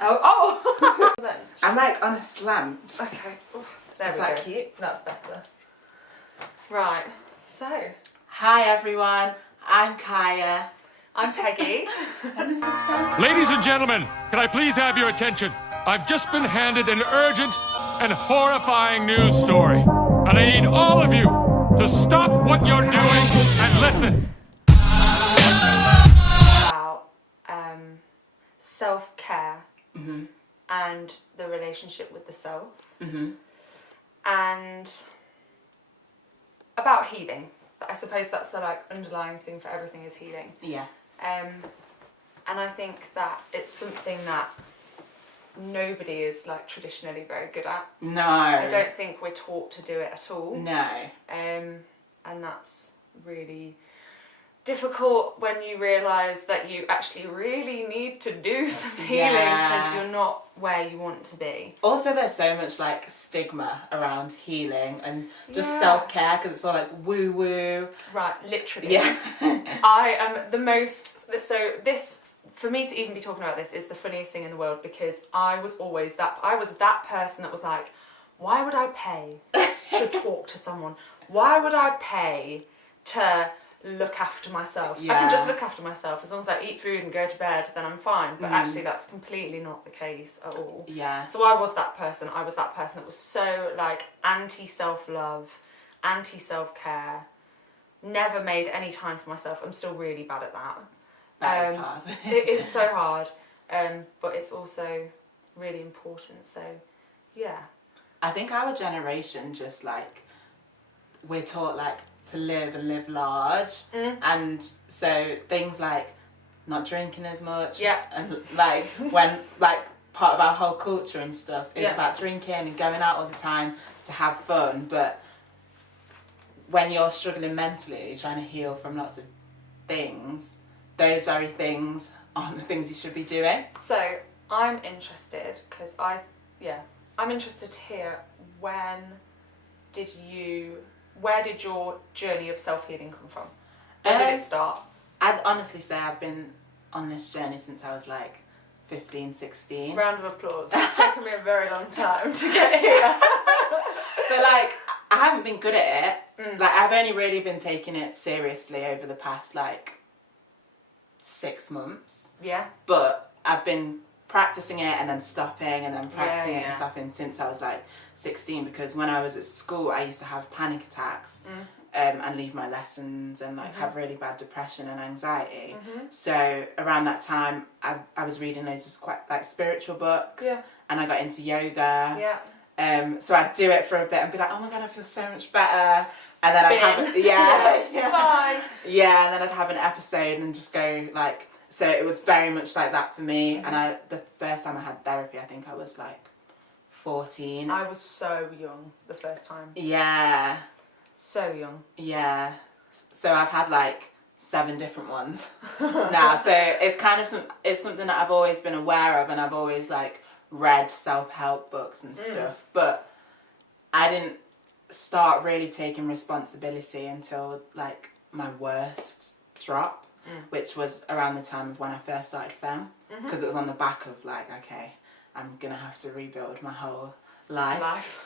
Oh! I'm like on a slant. Okay. Oof, there Is we that go. cute? That's better. Right. So. Hi everyone, I'm Khaya. I'm Peggy. And this is Femme. Ladies and gentlemen, can I please have your attention? I've just been handed an urgent and horrifying news story. And I need all of you to stop what you're doing and listen. About self-care and the relationship with the self. And about healing. I suppose that's the like underlying thing for everything is healing. Yeah. And I think that it's something that nobody is like traditionally very good at. No. I don't think we're taught to do it at all. No. And that's really difficult when you realise that you actually really need to do some healing because you're not where you want to be. Also, there's so much like stigma around healing and just self-care because it's all like woo-woo. Right, literally. Yeah. I am the most, so this, for me to even be talking about this is the funniest thing in the world because I was that person that was like, why would I pay to talk to someone? Why would I pay to look after myself? I can just look after myself as long as I eat food and go to bed, then I'm fine. But actually that's completely not the case at all. Yeah. So I was that person that was so like anti-self-love, anti-self-care, never made any time for myself. I'm still really bad at that. That is hard. It is so hard, but it's also really important. So yeah, I think our generation just like, we're taught like to live and live large, and so things like not drinking as much, and like when like part of our whole culture and stuff is about drinking and going out all the time to have fun, but when you're struggling mentally, you're trying to heal from lots of things, those very things aren't the things you should be doing. So I'm interested because I'm interested to hear where did your journey of self-healing come from? When did it start? I'd honestly say I've been on this journey since I was like 15, 16. Round of applause. It's taken me a very long time to get here. But like, I haven't been good at it. Like, I've only really been taking it seriously over the past like 6 months. Yeah. But I've been practicing it and then stopping and then practicing it and stopping since I was like 16, because when I was at school I used to have panic attacks and leave my lessons and like have really bad depression and anxiety. So around that time I was reading loads of quite like spiritual books and I got into yoga. So I'd do it for a bit and be like, oh my god, I feel so much better. And then I'd have Bye. and then I'd have an episode and just go like, so it was very much like that for me. And the first time I had therapy, I think I was like 14. I was so young the first time. Yeah. So young. Yeah. So I've had like 7 different ones now. So it's kind of it's something that I've always been aware of, and I've always like read self-help books and stuff. But I didn't start really taking responsibility until like my worst drop, which was around the time of when I first started Femme, because it was on the back of like, okay, I'm gonna have to rebuild my whole life.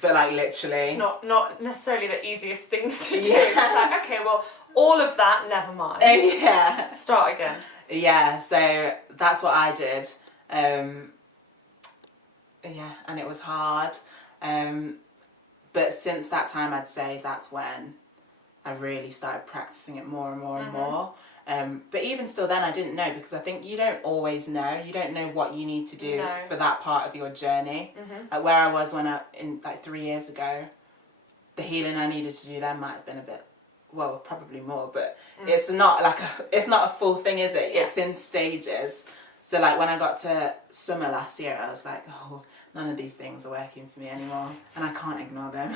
But like literally, it's not necessarily the easiest thing to do. It's like, okay, well, all of that, never mind. Start again. Yeah, so that's what I did. And it was hard. But since that time, I'd say that's when I really started practicing it more and more and more. But even still then, I didn't know, because I think you don't always know. You don't know what you need to do for that part of your journey. Like where I was in like 3 years ago, the healing I needed to do then might have been a bit, well, probably more, but it's not like it's not a full thing, is it? It's in stages. So like when I got to summer last year, I was like, oh, none of these things are working for me anymore, and I can't ignore them.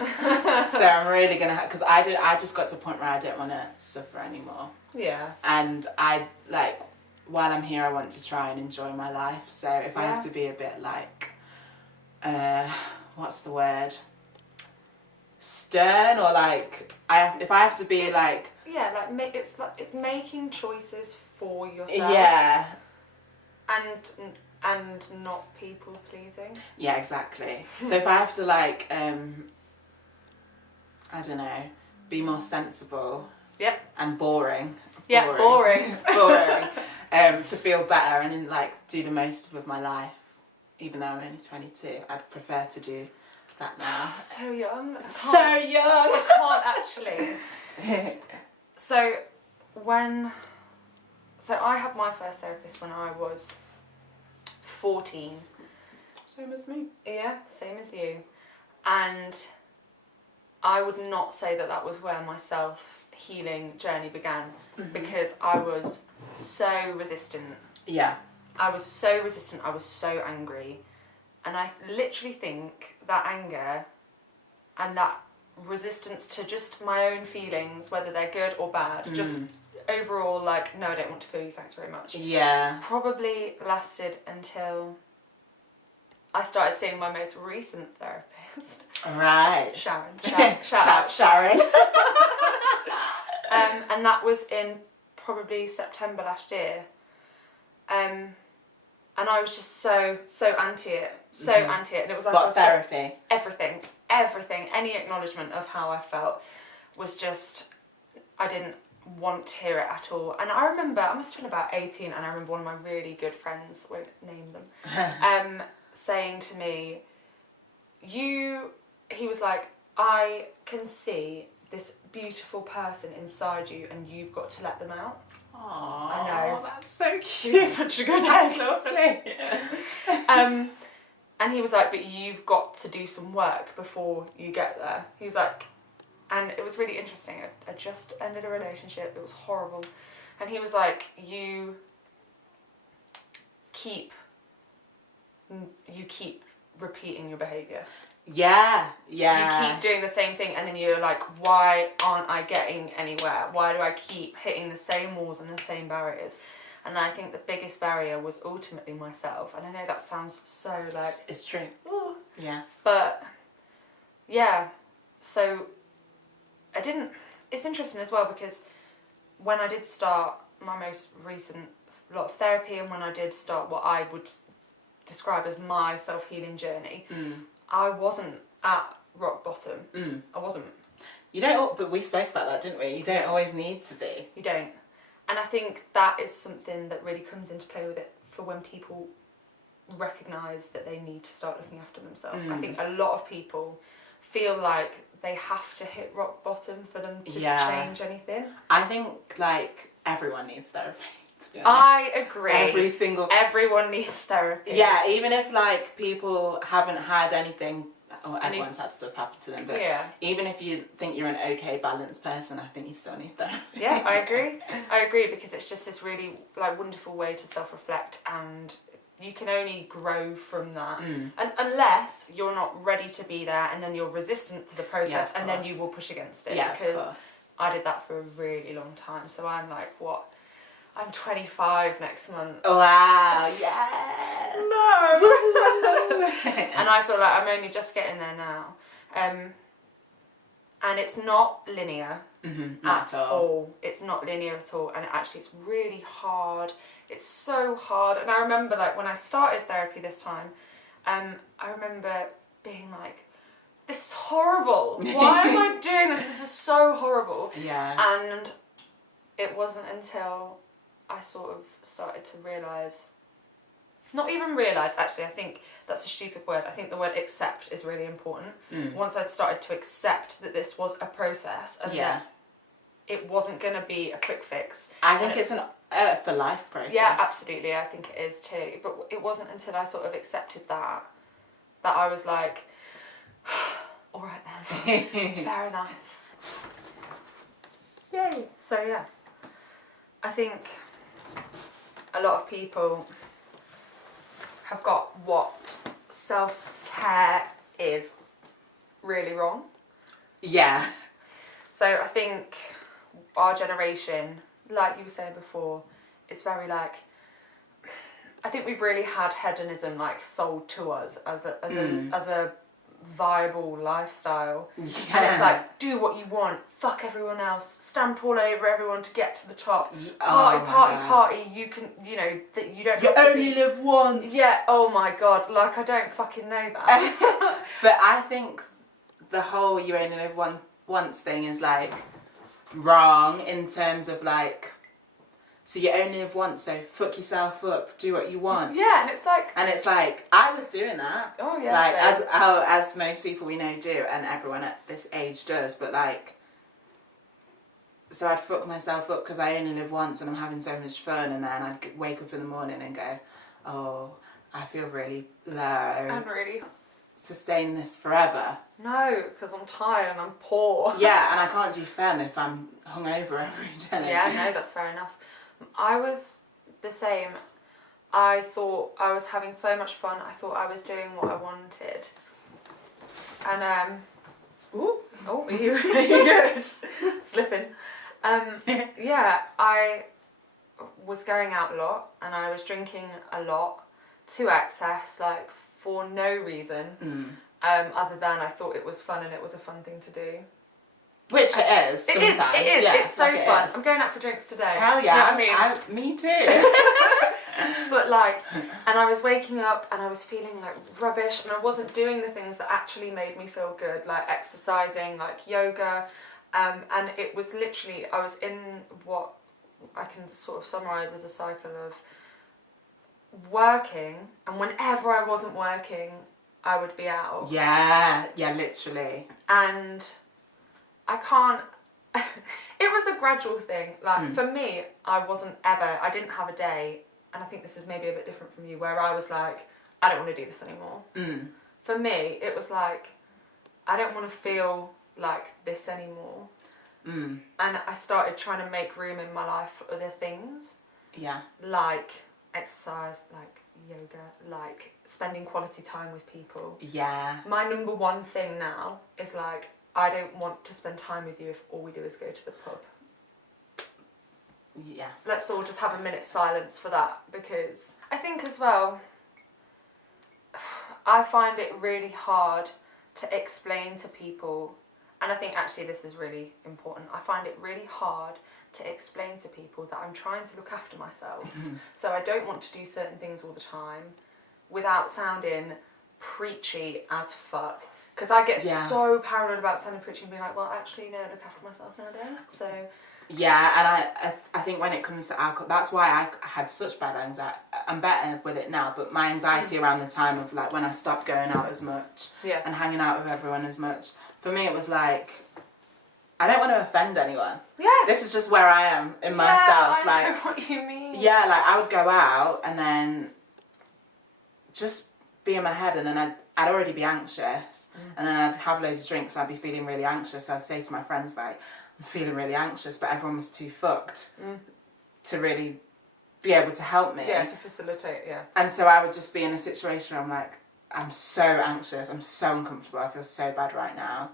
So I'm really gonna because I just got to a point where I didn't want to suffer anymore. Yeah. And I like, while I'm here, I want to try and enjoy my life. So if I have to be a bit like, what's the word? Stern, or like if I have to be like, it's making choices for yourself. Yeah. And And not people pleasing. Yeah, exactly. So if I have to like, I don't know, be more sensible. Yep. And boring. Yeah, boring. Boring. To feel better and then like do the most of my life, even though I'm only 22, I'd prefer to do that now. So young. So young. I can't actually. So I had my first therapist when I was 14. Same as me. Yeah, same as you. And I would not say that was where my self-healing journey began, because I was so resistant. Yeah. I was so resistant, I was so angry. And I literally think that anger and that resistance to just my own feelings, whether they're good or bad, just overall like, no, I don't want to feel you, thanks very much. Yeah. Probably lasted until I started seeing my most recent therapist. Right. Sharon. Shout out Sharon. And that was in probably September last year. And I was just so anti it. Anti it. And it was like... What, therapy? Everything. Any acknowledgement of how I felt was just... I didn't want to hear it at all. And I remember, I must have been about 18, and I remember one of my really good friends, won't name them, saying to me, he was like, I can see this beautiful person inside you and you've got to let them out. Aww, I know. That's so cute. He's such a good That's egg. lovely. And he was like, but you've got to do some work before you get there. He was like, and it was really interesting. I just ended a relationship. It was horrible. And he was like, you keep repeating your behaviour. Yeah. You keep doing the same thing, and then you're like, why aren't I getting anywhere? Why do I keep hitting the same walls and the same barriers? And I think the biggest barrier was ultimately myself. And I know that sounds so like... It's true. Ooh. Yeah. But, yeah. So, it's interesting as well, because when I did start my most recent lot of therapy, and when I did start what I would describe as my self-healing journey, I wasn't at rock bottom. I wasn't. You don't, but we spoke about that, didn't we? You don't always need to be. You don't. And I think that is something that really comes into play with it for when people recognise that they need to start looking after themselves. I think a lot of people feel like they have to hit rock bottom for them to change anything. I think, like, everyone needs therapy, to be honest. I agree. Everyone needs therapy. Yeah, even if, like, people haven't had anything, or everyone's had stuff happen to them, but even if you think you're an okay, balanced person, I think you still need therapy. Yeah, I agree, because it's just this really, like, wonderful way to self-reflect, and you can only grow from that. And unless you're not ready to be there, and then you're resistant to the process, and then you will push against it. Yeah, because I did that for a really long time. So I'm like, what? I'm 25 next month. Wow, yeah. No. And I feel like I'm only just getting there now. And it's not linear not at all. It's not linear at all. And actually it's really hard. It's so hard. And I remember, like, when I started therapy this time, I remember being like, this is horrible. Why am I doing this? This is so horrible. Yeah. And it wasn't until I sort of started to realise, not even realise, actually, I think that's a stupid word. I think the word accept is really important. Once I'd started to accept that this was a process and that it wasn't going to be a quick fix. I think it's an for life process. Yeah, absolutely. I think it is too. But it wasn't until I sort of accepted that I was like, all right then, fair enough. Yay. So yeah, I think a lot of people have got what self-care is really wrong. Yeah. So I think our generation, like you were saying before, it's very like, I think we've really had hedonism like sold to us as a viable lifestyle. Yeah. And it's like, do what you want, fuck everyone else, stamp all over everyone to get to the top. Party, you can, you know, that you don't You have to only live once. Yeah, oh my god, like I don't fucking know that. But I think the whole you only live once thing is like wrong in terms of like, so you only live once, so fuck yourself up, do what you want. Yeah, and it's like I was doing that. Oh yeah. Like as most people we know do, and everyone at this age does, but like, so I'd fuck myself up because I only live once and I'm having so much fun, and then I'd wake up in the morning and go, oh, I feel really low. I'm really... Sustain this forever. No, because I'm tired and I'm poor. Yeah, and I can't do Femme if I'm hungover every day. Yeah, no, that's fair enough. I was the same. I thought I was having so much fun. I thought I was doing what I wanted. And, oh, you're really good. Slipping. Yeah, I was going out a lot and I was drinking a lot to excess, like for no reason, other than I thought it was fun and it was a fun thing to do. Which it is. It is. Yeah, it's so like fun. I'm going out for drinks today. Hell yeah. Do you know what I mean? Me too. But like, and I was waking up and I was feeling like rubbish and I wasn't doing the things that actually made me feel good, like exercising, like yoga. And it was literally, I was in what I can sort of summarise as a cycle of working, and whenever I wasn't working, I would be out. Yeah, literally. And I can't, it was a gradual thing. Like for me, I didn't have a day, and I think this is maybe a bit different from you, where I was like, I don't want to do this anymore. For me, it was like, I don't want to feel like this anymore. And I started trying to make room in my life for other things. Yeah. Like exercise, like yoga, like spending quality time with people. Yeah. My number one thing now is like, I don't want to spend time with you if all we do is go to the pub. Yeah. Let's all just have a minute's silence for that, because I think as well, I find it really hard to explain to people, and I think actually this is really important, I find it really hard to explain to people that I'm trying to look after myself. So I don't want to do certain things all the time without sounding preachy as fuck. Because I get so paranoid about sounding preachy and being like, well, actually, no, I look after myself nowadays. So yeah, and I think when it comes to alcohol, that's why I had such bad anxiety. I'm better with it now, but my anxiety around the time of like when I stopped going out as much and hanging out with everyone as much, for me it was like, I don't want to offend anyone. Yeah. This is just where I am in myself. I know what you mean. Yeah, like I would go out and then just be in my head, and then I'd already be anxious, and then I'd have loads of drinks, so I'd be feeling really anxious. So I'd say to my friends like, I'm feeling really anxious, but everyone was too fucked to really be able to help me. Yeah, to facilitate, yeah. And so I would just be in a situation where I'm like, I'm so anxious, I'm so uncomfortable, I feel so bad right now.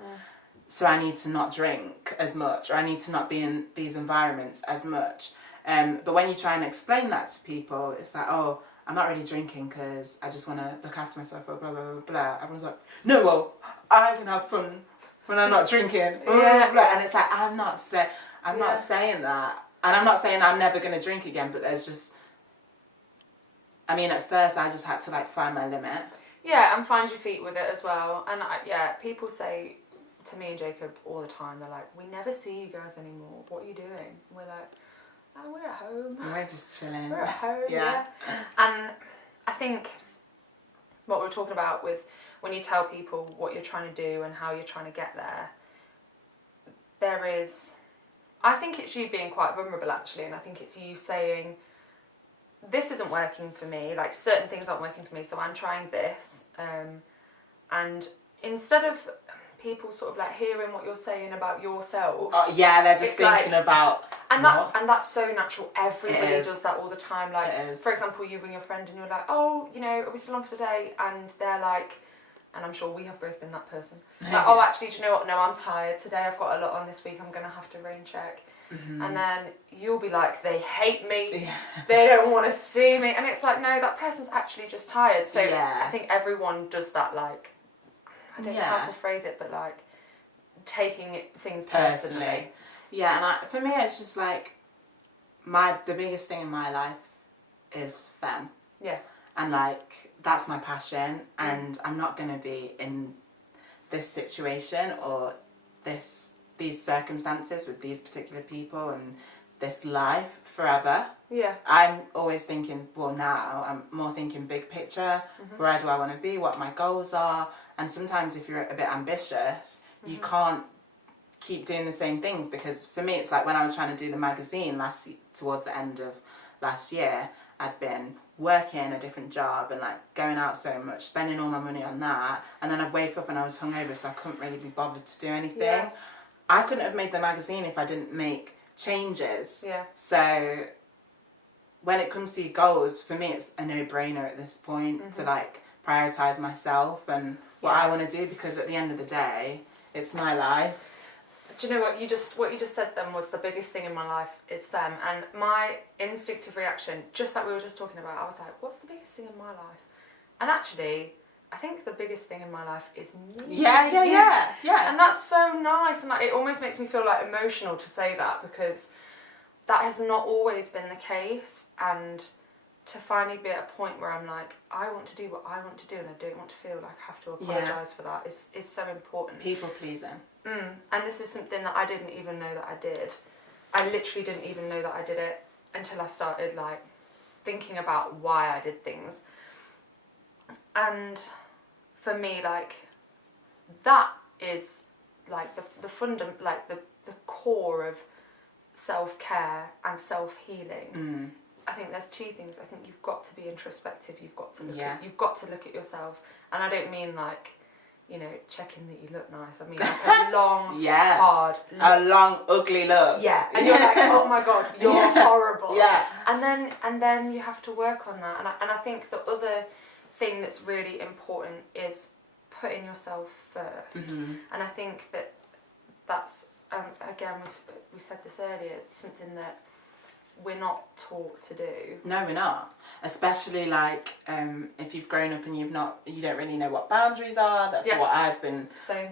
So I need to not drink as much, or I need to not be in these environments as much. But when you try and explain that to people, it's like, oh, I'm not really drinking because I just want to look after myself, blah, blah, blah, blah. Everyone's like, no, well, I can have fun when I'm not drinking. Blah, blah. And it's like, I'm not saying that. And I'm not saying I'm never going to drink again, but there's just, I mean, at first I just had to like find my limit. Yeah, and find your feet with it as well. And people say to me and Jacob all the time, they're like, we never see you guys anymore. What are you doing? And we're like, oh, we're at home. We're just chilling. We're at home, yeah. And I think what we're talking about with when you tell people what you're trying to do and how you're trying to get there, I think it's you being quite vulnerable actually, and I think it's you saying, this isn't working for me, like certain things aren't working for me, so I'm trying this. And instead of people sort of like hearing what you're saying about yourself. Oh, yeah, they're just thinking like, about. And that's so natural. Everybody does that all the time. Like, for example, you ring your friend and you're like, oh, you know, are we still on for today? And they're like, and I'm sure we have both been that person. Like, oh, actually, do you know what? No, I'm tired. Today I've got a lot on this week. I'm going to have to rain check. And then you'll be like, they hate me. They don't want to see me. And it's like, no, that person's actually just tired. So I think everyone does that, like, I don't know how to phrase it, but like taking things personally. Yeah, and for me, it's just like the biggest thing in my life is Femme. Yeah. And like that's my passion, and I'm not gonna be in this situation or these circumstances with these particular people and this life forever. Yeah. I'm always thinking, well, now I'm more thinking big picture. Where do I want to be? What my goals are? And sometimes if you're a bit ambitious, you can't keep doing the same things, because for me it's like when I was trying to do the magazine towards the end of last year, I'd been working a different job and like going out so much, spending all my money on that, and then I'd wake up and I was hungover, so I couldn't really be bothered to do anything. Yeah. I couldn't have made the magazine if I didn't make changes. Yeah. So when it comes to your goals, for me it's a no-brainer at this point to like prioritize myself and what I want to do, because at the end of the day it's my life. Do you know what you just said then was the biggest thing in my life is Femme, and my instinctive reaction, just like we were just talking about, I was like, what's the biggest thing in my life? And actually, I think the biggest thing in my life is me. Yeah. And that's so nice, and like, it almost makes me feel like emotional to say that, because that has not always been the case, and to finally be at a point where I'm like, I want to do what I want to do, and I don't want to feel like I have to apologise for that is so important. People pleasing. And this is something that I didn't even know that I did. I literally didn't even know that I did it until I started like thinking about why I did things. And for me, like that is like the core of self-care and self-healing. I think there's two things. I think you've got to be introspective. You've got to look at yourself, and I don't mean like, you know, checking that you look nice. I mean like a long, hard look. A long, ugly look. Yeah, and you're like, oh my god, you're horrible. Yeah. And then you have to work on that. And I think the other thing that's really important is putting yourself first. And I think that's again, we said this earlier, it's something that we're not taught to do. No, we're not. Especially like if you've grown up and you don't really know what boundaries are. That's what I've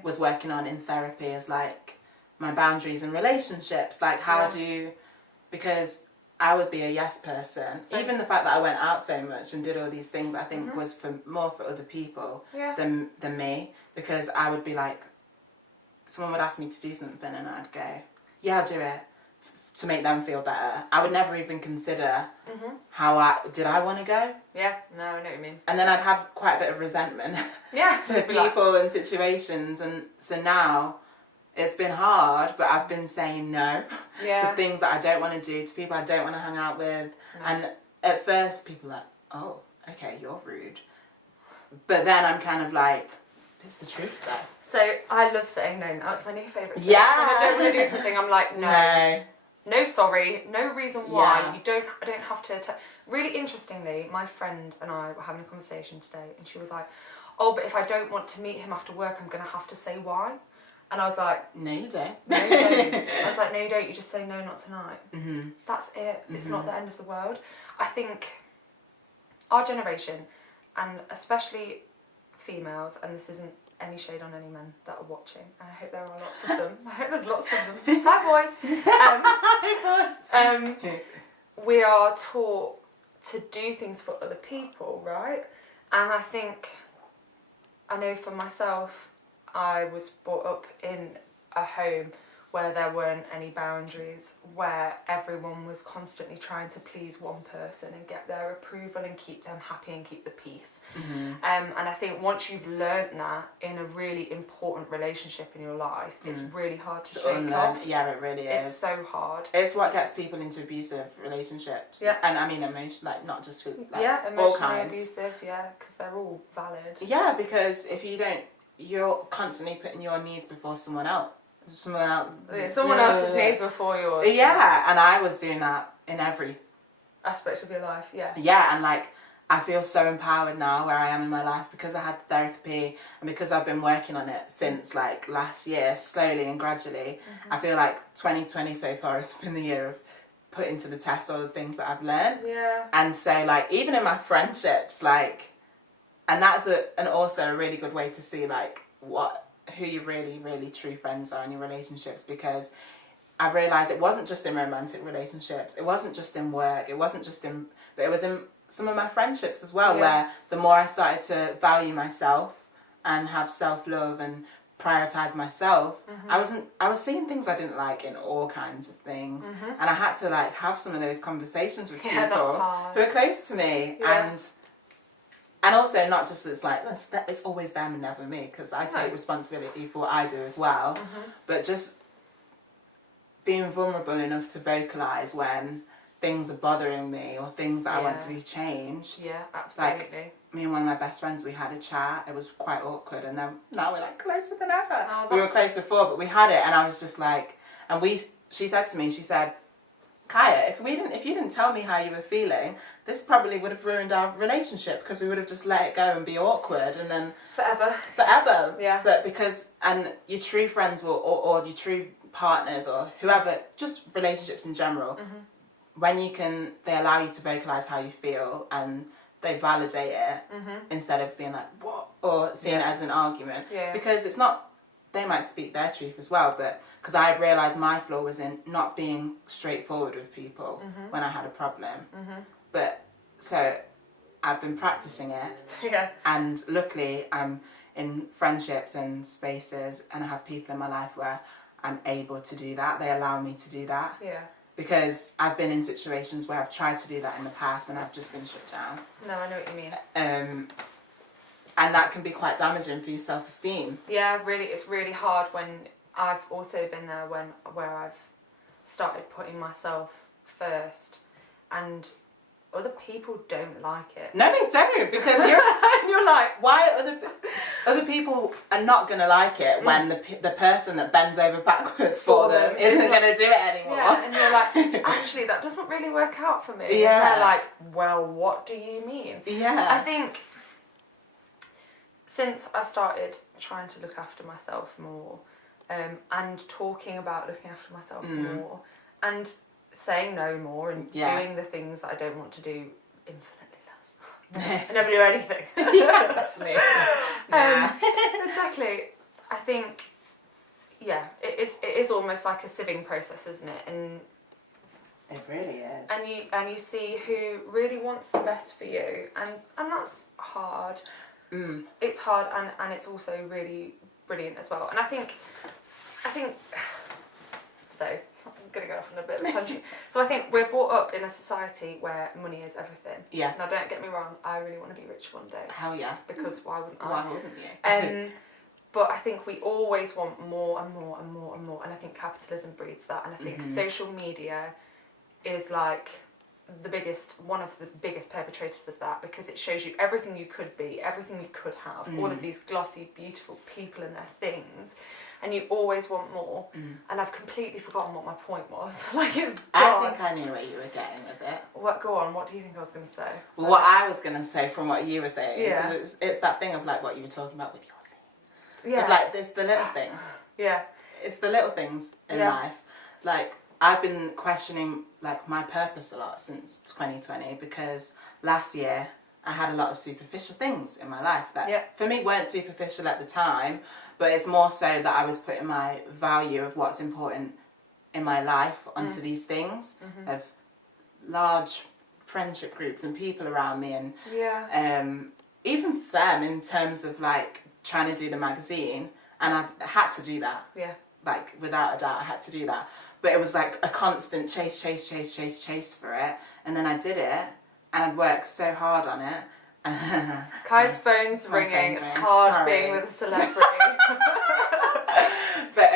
was working on in therapy, is like my boundaries in relationships. Like how do you, because I would be a yes person. Even the fact that I went out so much and did all these things, I think was more for other people than me, because I would be like, someone would ask me to do something and I'd go, yeah, I'll do it, to make them feel better. I would never even consider did I want to go? Yeah, no, I know what you mean. And then I'd have quite a bit of resentment to people and situations, and so now it's been hard, but I've been saying no to things that I don't want to do, to people I don't want to hang out with. And at first people are like, oh, okay, you're rude. But then I'm kind of like, it's the truth though. So I love saying no now. It's my new favourite thing. Yeah. When I don't want to do something, I'm like, no. No, sorry, no reason why. I don't have to. Really interestingly, my friend and I were having a conversation today, and she was like, oh, but if I don't want to meet him after work, I'm going to have to say why. And I was like, no, you don't. No, you don't. I was like, no, you don't. You just say no, not tonight. That's it. It's not the end of the world. I think our generation, and especially females, and this isn't any shade on any men that are watching, and I hope there are lots of them. I hope there's lots of them. Hi, boys. We are taught to do things for other people, right? And I know for myself, I was brought up in a home where there weren't any boundaries, where everyone was constantly trying to please one person and get their approval and keep them happy and keep the peace. And I think once you've learnt that in a really important relationship in your life, it's really hard to shake off. Yeah, it really is. It's so hard. It's what gets people into abusive relationships. Yeah. And I mean, not just with emotionally all kinds. Abusive, because they're all valid. Yeah, because if you don't, you're constantly putting your needs before someone else. Someone else's needs before yours. Yeah, and I was doing that in every aspect of your life. Yeah, and like I feel so empowered now where I am in my life, because I had therapy and because I've been working on it since like last year, slowly and gradually. I feel like 2020 so far has been the year of putting to the test all the things that I've learned. Yeah. And so like even in my friendships, like and that's also a really good way to see like who your really, really true friends are in your relationships, because I realised it wasn't just in romantic relationships, it wasn't just in work, it wasn't just in, but it was in some of my friendships as well, where the more I started to value myself and have self-love and prioritise myself, I was seeing things I didn't like in all kinds of things, and I had to like have some of those conversations with people who are close to me, and also not just it's like it's always them and never me, because I take responsibility for what I do as well, but just being vulnerable enough to vocalise when things are bothering me or things that I want to be changed. Yeah, absolutely. Like, me and one of my best friends, we had a chat. It was quite awkward, and then now we're like closer than ever. Oh, we were close before, but we had it, and I was just like, she said to me, she said, Khaya, if you didn't tell me how you were feeling, this probably would have ruined our relationship, because we would have just let it go and be awkward, and then forever. Yeah. But and your true friends will, or your true partners or whoever, just relationships in general, when they allow you to vocalise how you feel and they validate it instead of being like, what? Or seeing it as an argument. Yeah. Because it's not, they might speak their truth as well, but because I've realised my flaw was in not being straightforward with people when I had a problem. But so I've been practising it, and luckily I'm in friendships and spaces, and I have people in my life where I'm able to do that. They allow me to do that. Yeah. Because I've been in situations where I've tried to do that in the past and I've just been shut down. No, I know what you mean. And that can be quite damaging for your self-esteem. Yeah, really, it's really hard when I've also been there where I've started putting myself first, and other people don't like it. No, they don't, because you're like, why other people are not going to like it when the person that bends over backwards for them isn't going to do it anymore. Yeah, and you're like, actually, that doesn't really work out for me. Yeah. And they're like, well, what do you mean? Yeah. I think since I started trying to look after myself more, and talking about looking after myself more, and saying no more, and doing the things that I don't want to do infinitely less. I never do anything. That's me. Exactly. I think, it is almost like a sieving process, isn't it? And it really is. And you see who really wants the best for you, and that's hard. It's hard, and it's also really brilliant as well. And I think so. I'm going to go off on a bit of a tangent. So I think we're brought up in a society where money is everything. Yeah. Now, don't get me wrong, I really want to be rich one day. Hell yeah. Because why wouldn't I? Why wouldn't you? But I think we always want more and more and more and more. And I think capitalism breeds that. And I think social media is like one of the biggest perpetrators of that, because it shows you everything you could be, everything you could have, all of these glossy, beautiful people and their things. And you always want more. And I've completely forgotten what my point was. Like, it's gone. I think I knew where you were getting with it. What? Go on. What do you think I was going to say? Well, what I was going to say from what you were saying, because it's that thing of like what you were talking about with your thing. Yeah. Of like, there's the little things. Yeah. It's the little things in life. Like, I've been questioning like my purpose a lot since 2020, because last year I had a lot of superficial things in my life that for me weren't superficial at the time, but it's more so that I was putting my value of what's important in my life onto these things, of large friendship groups and people around me, and even them in terms of like trying to do the magazine, and I had to do that. Yeah. Like, without a doubt, I had to do that. But it was like a constant chase for it, and then I did it, and I'd worked so hard on it. Kai's phone's ringing. It's hard being with a celebrity. But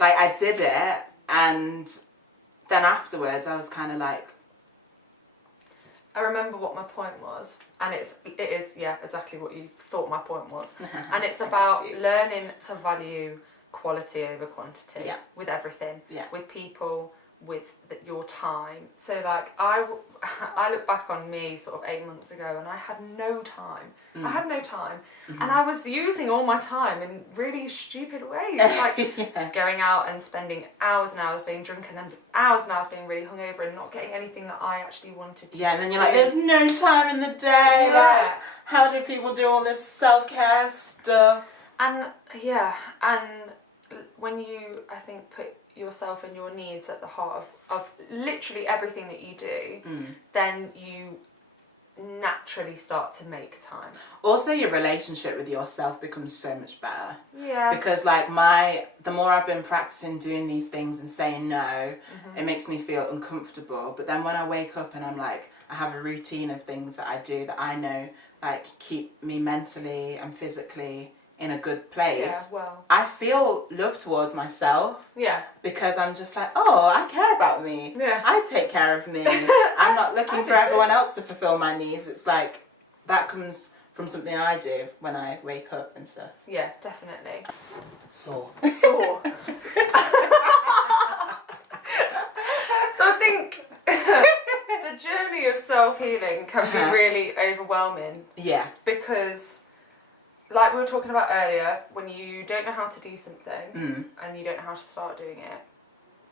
like, I did it, and then afterwards I was kind of like, I remember what my point was, and it is exactly what you thought my point was. And it's about learning to value quality over quantity with everything, with people, with your time. So like I look back on me sort of 8 months ago, and I had no time. I had no time, and I was using all my time in really stupid ways, like going out and spending hours and hours being drunk, and then hours and hours being really hungover and not getting anything that I actually wanted to. Yeah, and then you're like, there's no time in the day. Yeah. Like, how do people do all this self-care stuff? And when you, I think, put yourself and your needs at the heart of literally everything that you do, then you naturally start to make time. Also, your relationship with yourself becomes so much better. Yeah. Because like the more I've been practicing doing these things and saying no, it makes me feel uncomfortable. But then when I wake up and I'm like, I have a routine of things that I do that I know like keep me mentally and physically in a good place. Yeah, well. I feel love towards myself. Yeah. Because I'm just like, oh, I care about me. Yeah. I take care of me. I'm not looking for everyone else to fulfill my needs. It's like, that comes from something I do when I wake up and stuff. Yeah, definitely. So I think the journey of self-healing can be really overwhelming. Yeah. Because, like we were talking about earlier, when you don't know how to do something and you don't know how to start doing it,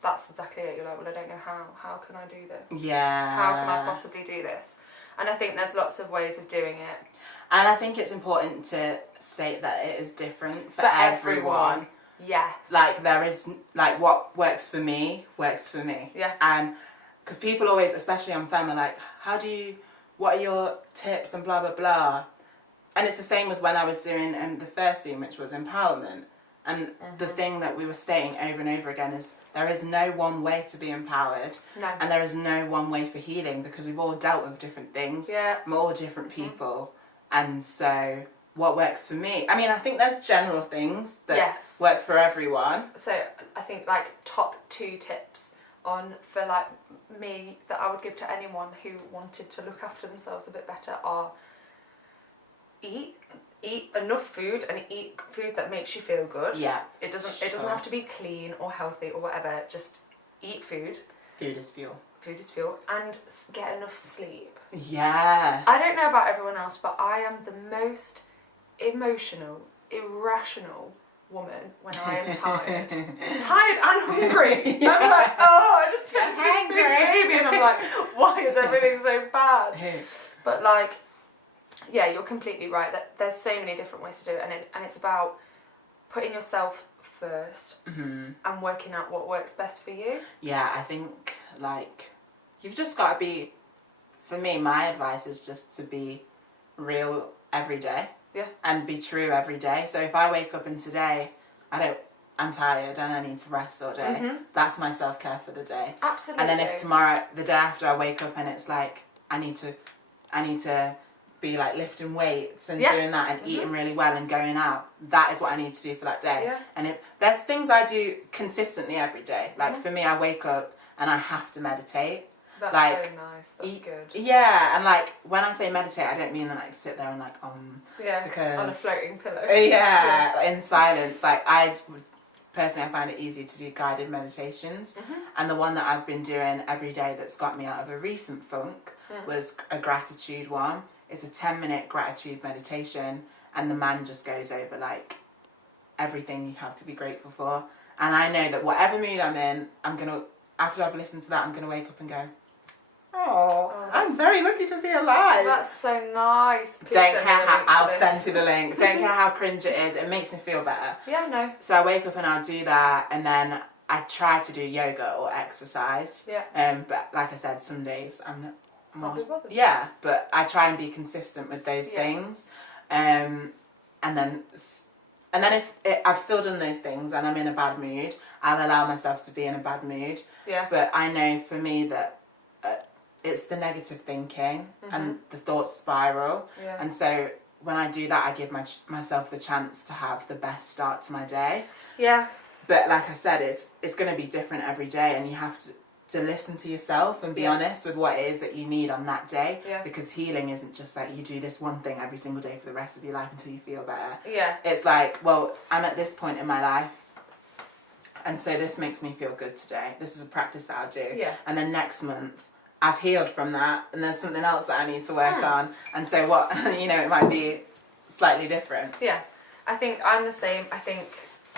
that's exactly it. You're like, well, I don't know how. How can I do this? Yeah. How can I possibly do this? And I think there's lots of ways of doing it. And I think it's important to state that it is different for everyone. Yes. Like, there is, like, what works for me, works for me. Yeah. And, because people always, especially on Femme, are like, what are your tips and blah, blah, blah. And it's the same with when I was doing the first scene, which was empowerment. And the thing that we were stating over and over again is there is no one way to be empowered. No. And there is no one way for healing, because we've all dealt with different things. Yeah. We're all different people. And so what works for me, I mean, I think there's general things that work for everyone. So I think like top 2 tips for like me that I would give to anyone who wanted to look after themselves a bit better are eat enough food, and eat food that makes you feel good. Yeah. It doesn't have to be clean or healthy or whatever. Just eat food. Food is fuel. Food is fuel. And get enough sleep. Yeah. I don't know about everyone else, but I am the most emotional, irrational woman when I am tired. Tired and hungry. I'm like, oh, I just fed this big baby, and I'm like, why is everything so bad? But like, yeah, you're completely right. That there's so many different ways to do it, and it's about putting yourself first and working out what works best for you. Yeah, I think like you've just got to be. For me, my advice is just to be real every day. Yeah. And be true every day. So if I wake up and today I'm tired and I need to rest all day, that's my self-care for the day. Absolutely. And then if tomorrow, the day after, I wake up and it's like I need to be like lifting weights and doing that and eating really well and going out, that is what I need to do for that day. Yeah. And there's things I do consistently every day. Like for me, I wake up and I have to meditate. That's like, so nice. That's good. Yeah, and like when I say meditate, I don't mean like sit there and like because on a floating pillow. In silence. Like I find it easy to do guided meditations, and the one that I've been doing every day that's got me out of a recent funk was a gratitude one. It's a 10-minute gratitude meditation, and the man just goes over like everything you have to be grateful for. And I know that whatever mood I'm in, after I've listened to that, I'm gonna wake up and go, oh, I'm very lucky to be alive. That's so nice. Please don't care how, I'll send you the link. Don't care how cringe it is, it makes me feel better. Yeah, no. So I wake up and I'll do that, and then I try to do yoga or exercise. Yeah. But like I said, some days I'm not be bothered. Yeah, but I try and be consistent with those things. And then if I've still done those things and I'm in a bad mood, I'll allow myself to be in a bad mood. Yeah. But I know for me that it's the negative thinking and the thoughts spiral. Yeah. And so when I do that, I give myself the chance to have the best start to my day. Yeah. But like I said, it's going to be different every day, and you have to listen to yourself and be honest with what it is that you need on that day. Yeah. Because healing isn't just like you do this one thing every single day for the rest of your life until you feel better. Yeah. It's like, well, I'm at this point in my life. And so this makes me feel good today. This is a practice that I'll do. Yeah. And then next month, I've healed from that, and there's something else that I need to work on. And so what, you know, it might be slightly different. Yeah. I think I'm the same. I think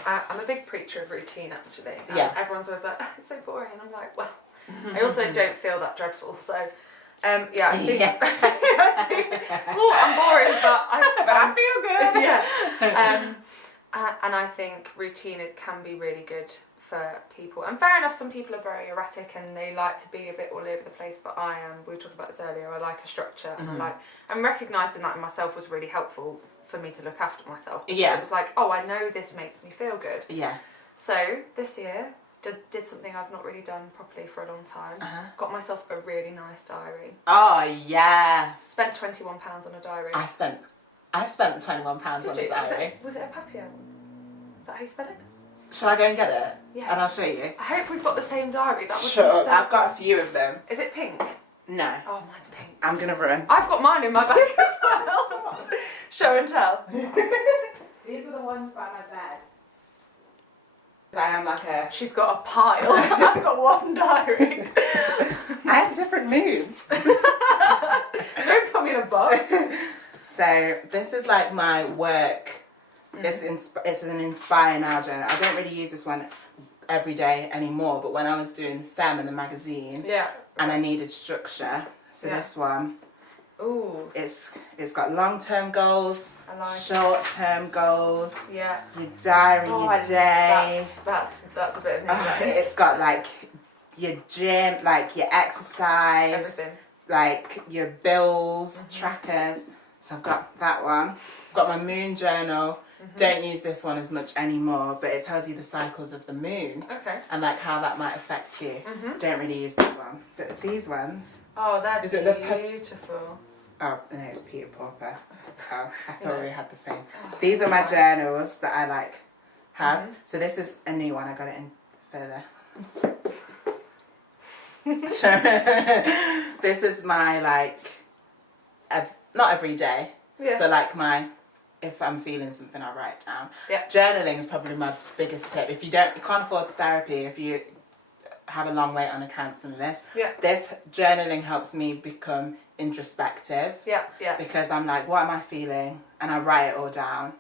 I'm a big preacher of routine, actually. Yeah. Everyone's always like, it's so boring. And I'm like, well, I also don't feel that dreadful. So, yeah, I think, I'm boring, but I feel good. Yeah. And I think routine can be really good for people. And fair enough, some people are very erratic and they like to be a bit all over the place, but I am, we were talking about this earlier, I like a structure. And recognising that in myself was really helpful for me to look after myself. Because it was like, oh, I know this makes me feel good. Yeah. So this year, did something I've not really done properly for a long time. Got myself a really nice diary. Oh, yes. Spent £21 on a diary. I spent £21 on a diary. Was it a Papillon one? Is that how you spell it? Shall I go and get it? Yeah. And I'll show you. I hope we've got the same diary. That would Sure, be so I've got a few of them. Is it pink? No. Oh, mine's pink. I'm going to run. I've got mine in my bag as well. Show and tell. These are the ones by my bed. I am like a... She's got a pile. I've got one diary. I have different moods. Don't put me in a box. So this is like my work. It's an Inspire Now journal. I don't really use this one every day anymore, but when I was doing Femme in the magazine, and I needed structure, so this one, it's got long-term goals, short-term goals, your diary, your day. That's a bit of me. It's got like your gym, like your exercise, Everything. like your bills, trackers. So I've got that one. I've got my moon journal. Don't use this one as much anymore, but it tells you the cycles of the moon. Okay. And like how that might affect you. Don't really use that one. But these ones. Oh, they're beautiful. Oh, no, it's Peter Pauper. Oh, I thought we had the same. These are my journals that I like have. So this is a new one. I got it in further. This is my like, not every day, but like my, if I'm feeling something, I'll write it down. Journaling is probably my biggest tip. If you can't afford therapy, if you have a long wait on a counselling list, this journaling helps me become introspective. Because I'm like, what am I feeling? And I write it all down.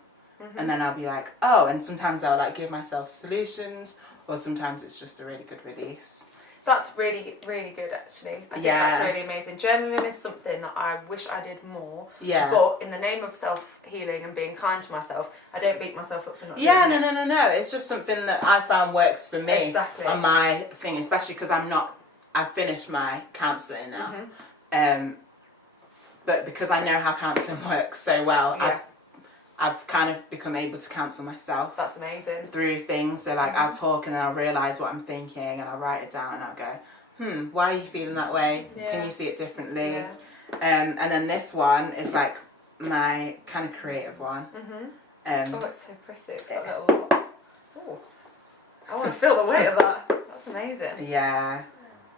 And then I'll be like, oh, and sometimes I'll like give myself solutions, or sometimes it's just a really good release. That's really, really good, actually. I think that's really amazing. Journaling is something that I wish I did more. But in the name of self-healing and being kind to myself, I don't beat myself up for not doing it. No. It's just something that I found works for me. Exactly. On my thing, especially because I've finished my counselling now. But because I know how counselling works so well, I've kind of become able to counsel myself. That's amazing. Through things. So like I'll talk and then I'll realise what I'm thinking and I'll write it down and I'll go, why are you feeling that way? Can you see it differently? And then this one is like my kind of creative one. Oh, it's so pretty. It's got little locks. Oh, I want to feel the weight of that. That's amazing. Yeah.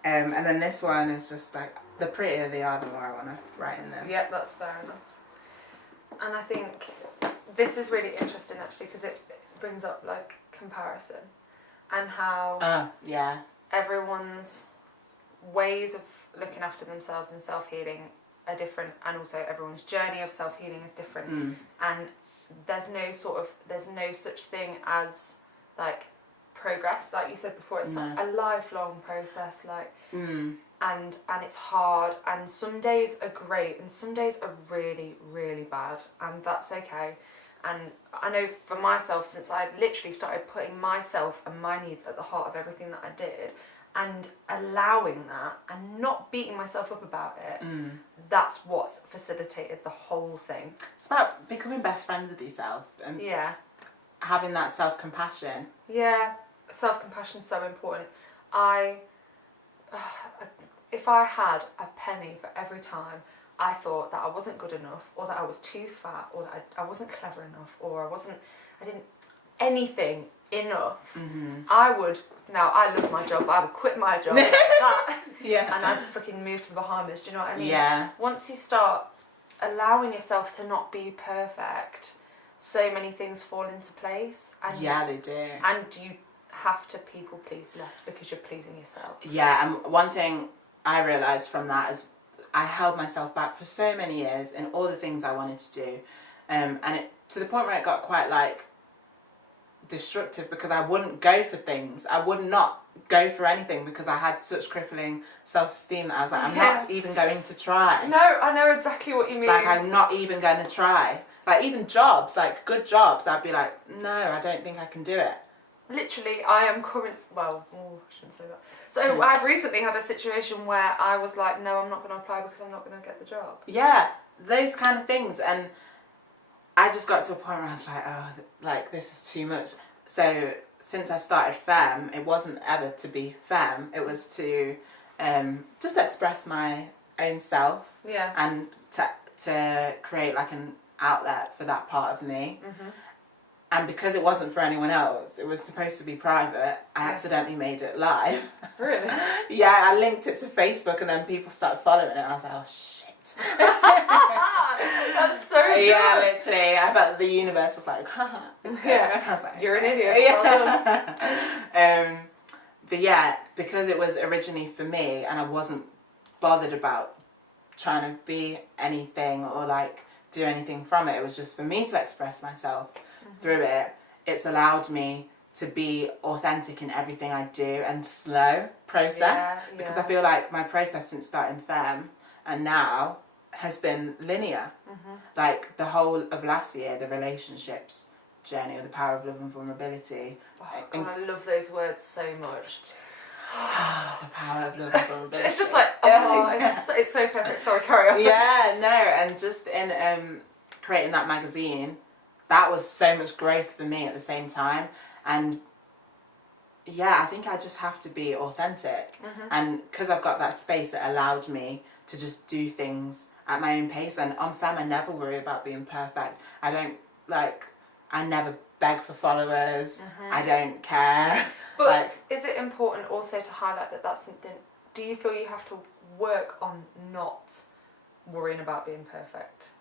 And then this one is just like, the prettier they are, the more I want to write in them. Yeah, that's fair enough. And I think this is really interesting actually because it brings up like comparison and how everyone's ways of looking after themselves and self-healing are different, and also everyone's journey of self-healing is different. And there's no such thing as like progress, like you said before. It's like a lifelong process, like and it's hard, and some days are great and some days are really, really bad, and that's okay. And I know for myself, since I literally started putting myself and my needs at the heart of everything that I did and allowing that and not beating myself up about it, that's what's facilitated the whole thing. It's about becoming best friends with yourself and having that self-compassion. Yeah, self-compassion is so important. If I had a penny for every time I thought that I wasn't good enough, or that I was too fat, or that I wasn't clever enough, or I didn't anything enough, I would, now I love my job, I would quit my job like that, and I'd freaking move to the Bahamas, do you know what I mean? Yeah. Once you start allowing yourself to not be perfect, so many things fall into place. And they do. And you have to people please less because you're pleasing yourself. Yeah, and one thing I realised from that is I held myself back for so many years in all the things I wanted to do, and it, to the point where it got quite like destructive, because I wouldn't go for things. I would not go for anything because I had such crippling self-esteem that I was like, I'm not even going to try. No, I know exactly what you mean. Like, I'm not even going to try. Like, even jobs, like good jobs, I'd be like, no, I don't think I can do it. Literally, I am I shouldn't say that. So I've recently had a situation where I was like, no, I'm not going to apply because I'm not going to get the job. Yeah, those kind of things. And I just got to a point where I was like, oh, like, this is too much. So since I started Femme, it wasn't ever to be Femme. It was to just express my own self. Yeah. And to create like an outlet for that part of me. Mm-hmm. And because it wasn't for anyone else, it was supposed to be private, I accidentally made it live. Really? Yeah, I linked it to Facebook and then people started following it. And I was like, oh shit. That's so good. Yeah, literally. I felt the universe was like, haha. Yeah. I was like, you're an idiot. Yeah. Well done. But yeah, because it was originally for me and I wasn't bothered about trying to be anything or like do anything from it. It was just for me to express myself. Through it, it's allowed me to be authentic in everything I do and slow process, because I feel like my process since starting Femme and now has been linear. Like the whole of last year, the relationships journey, or the power of love and vulnerability. Oh God, I love those words so much. The power of love and vulnerability. It's just like, it's so perfect. Sorry, carry on. Yeah, no, and just in creating that magazine, that was so much growth for me at the same time. And yeah, I think I just have to be authentic. And because I've got that space, it allowed me to just do things at my own pace. And on Femme, I never worry about being perfect. I never beg for followers. I don't care. But is it important also to highlight that that's something, do you feel you have to work on not worrying about being perfect?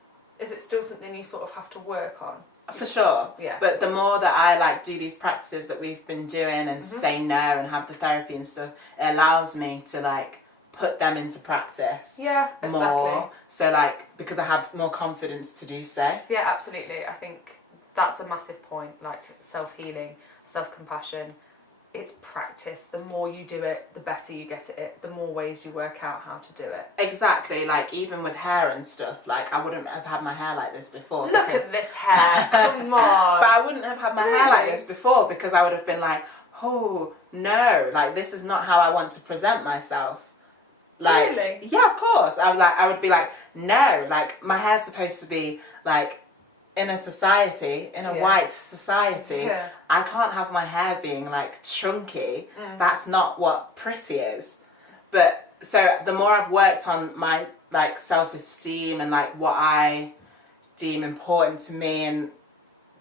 Is it still something you sort of have to work on? For sure. Yeah. But the more that I like do these practices that we've been doing and say no and have the therapy and stuff, it allows me to like put them into practice. Yeah, exactly. More. So like, because I have more confidence to do so. Yeah, absolutely. I think that's a massive point, like self-healing, self-compassion. It's practice. The more you do it, the better you get at it. The more ways you work out how to do it. Exactly. Like even with hair and stuff, like I wouldn't have had my hair like this before. Look at this hair. Come on. But I wouldn't have had my hair like this before because I would have been like, oh no, like this is not how I want to present myself. Like, really? Yeah, of course. I would be like, no, like my hair's supposed to be like in a society, in a white society, I can't have my hair being like chunky. That's not what pretty is. But so the more I've worked on my like self-esteem and like what I deem important to me and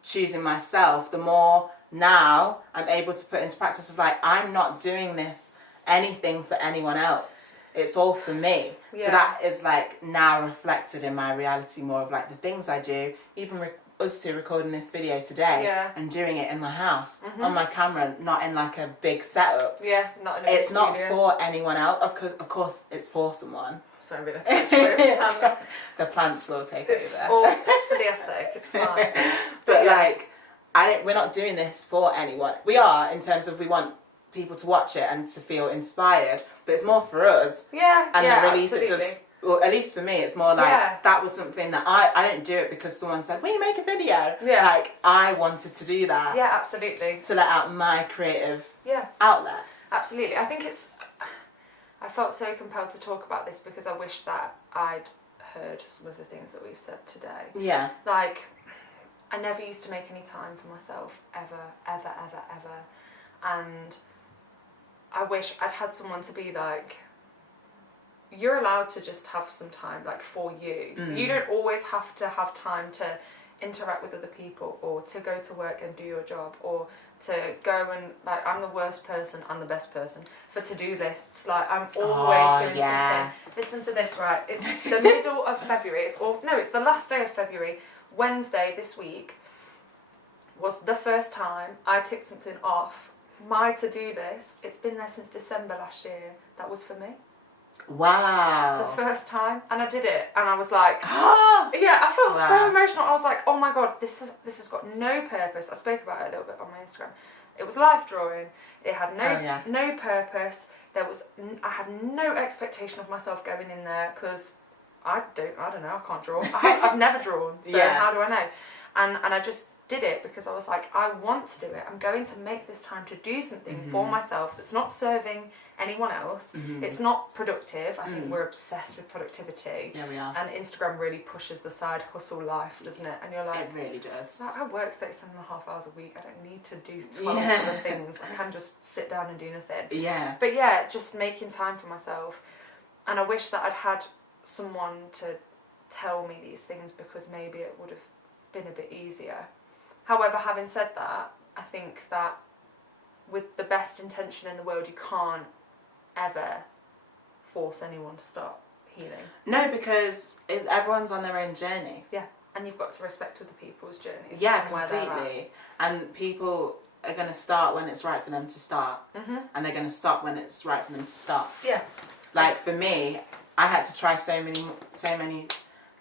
choosing myself, the more now I'm able to put into practice of like, I'm not doing this anything for anyone else. It's all for me. So that is like now reflected in my reality more of like the things I do, even us two recording this video today and doing it in my house on my camera, not in like a big setup. Yeah, not in a It's big not studio. for anyone else. Of course, it's for someone. Sorry, I'm going to touch The plants will take it's over. It's for the aesthetic. It's fine. But like, we're not doing this for anyone. We are, in terms of we want people to watch it and to feel inspired, but it's more for us. Yeah, and the release absolutely. it does, well, at least for me, it's more like that was something that I didn't do it because someone said, will you make a video? Yeah. Like I wanted to do that. Yeah, absolutely. To let out my creative Yeah. outlet. Absolutely. I think I felt so compelled to talk about this because I wish that I'd heard some of the things that we've said today. Yeah. Like, I never used to make any time for myself, ever. And I wish I'd had someone to be like, you're allowed to just have some time, like, for you. You don't always have to have time to interact with other people or to go to work and do your job or to go and, like, I'm the worst person and the best person for to-do lists. Like, I'm always doing something. Listen to this, right? It's the middle of February. It's the last day of February. Wednesday this week was the first time I ticked something off my to-do list, it's been there since December last year. That was for me. Wow. The first time, and I did it, and I was like, Ah! yeah, I felt Wow. so emotional. I was like, oh my god, this has got no purpose. I spoke about it a little bit on my Instagram. It was life drawing. It had no purpose. I had no expectation of myself going in there because I don't know, I can't draw. I've never drawn, so how do I know? And I just did it because I was like, I want to do it. I'm going to make this time to do something for myself that's not serving anyone else. It's not productive. I think we're obsessed with productivity. Yeah, we are. And Instagram really pushes the side hustle life, doesn't it? And you're like, it really does. I work 37.5 hours a week. I don't need to do 12 other things. I can just sit down and do nothing. Yeah. But yeah, just making time for myself. And I wish that I'd had someone to tell me these things because maybe it would have been a bit easier. However, having said that, I think that with the best intention in the world, you can't ever force anyone to start healing. No, because everyone's on their own journey. Yeah, and you've got to respect other people's journeys. Yeah, and where they're at. completely. And people are going to start when it's right for them to start. And they're going to stop when it's right for them to stop. Yeah. Like for me, I had to try so many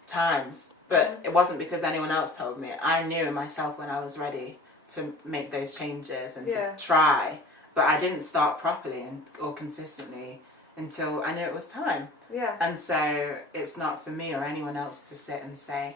times. But it wasn't because anyone else told me. I knew in myself when I was ready to make those changes and to try. But I didn't start properly or consistently until I knew it was time. Yeah. And so it's not for me or anyone else to sit and say,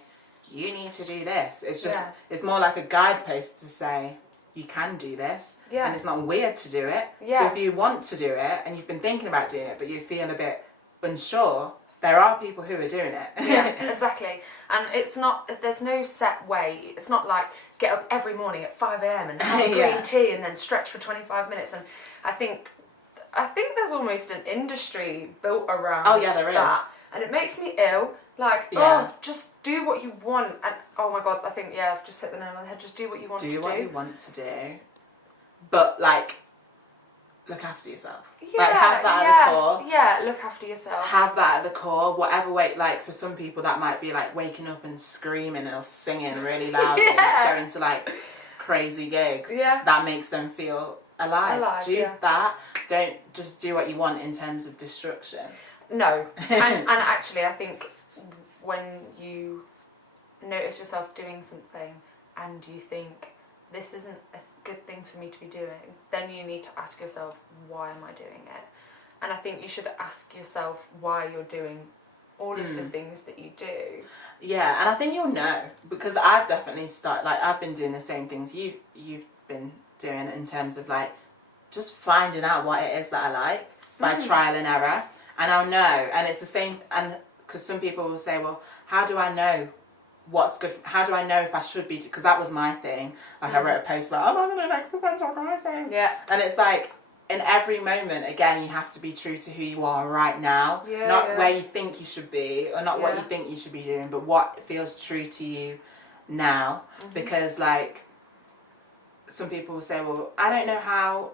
you need to do this. It's just, it's more like a guidepost to say, you can do this. Yeah. And it's not weird to do it. Yeah. So if you want to do it and you've been thinking about doing it, but you feel a bit unsure, there are people who are doing it. Yeah, exactly. And it's not, there's no set way. It's not like get up every morning at 5 a.m. and have a green tea and then stretch for 25 minutes. And I think there's almost an industry built around there that. is. And it makes me ill. Like, just do what you want. And oh my god, I think, I've just hit the nail on the head. Just do what you want to do. Do what you want to do. But, like, look after yourself. Yeah, like, have that at the core. Yeah, look after yourself. Have that at the core. Whatever way, like, for some people that might be, like, waking up and screaming or singing really loudly, going to, like, crazy gigs. Yeah. That makes them feel alive. Do that. Don't just do what you want in terms of destruction. No. And actually, I think when you notice yourself doing something and you think, this isn't a good thing for me to be doing, then you need to ask yourself, why am I doing it? And I think you should ask yourself why you're doing all of the things that you do. Yeah, and I think you'll know, because I've definitely started, like, I've been doing the same things you've been doing in terms of, like, just finding out what it is that I like by trial and error. And I'll know, and it's the same, and because some people will say, well, how do I know what's good? How do I know if I should be? Because that was my thing. Like I wrote a post about, I'm having an existential crisis. Yeah. And it's like, in every moment, again, you have to be true to who you are right now. Yeah, not where you think you should be, or not what you think you should be doing, but what feels true to you now. Because, like, some people will say, well, I don't know how,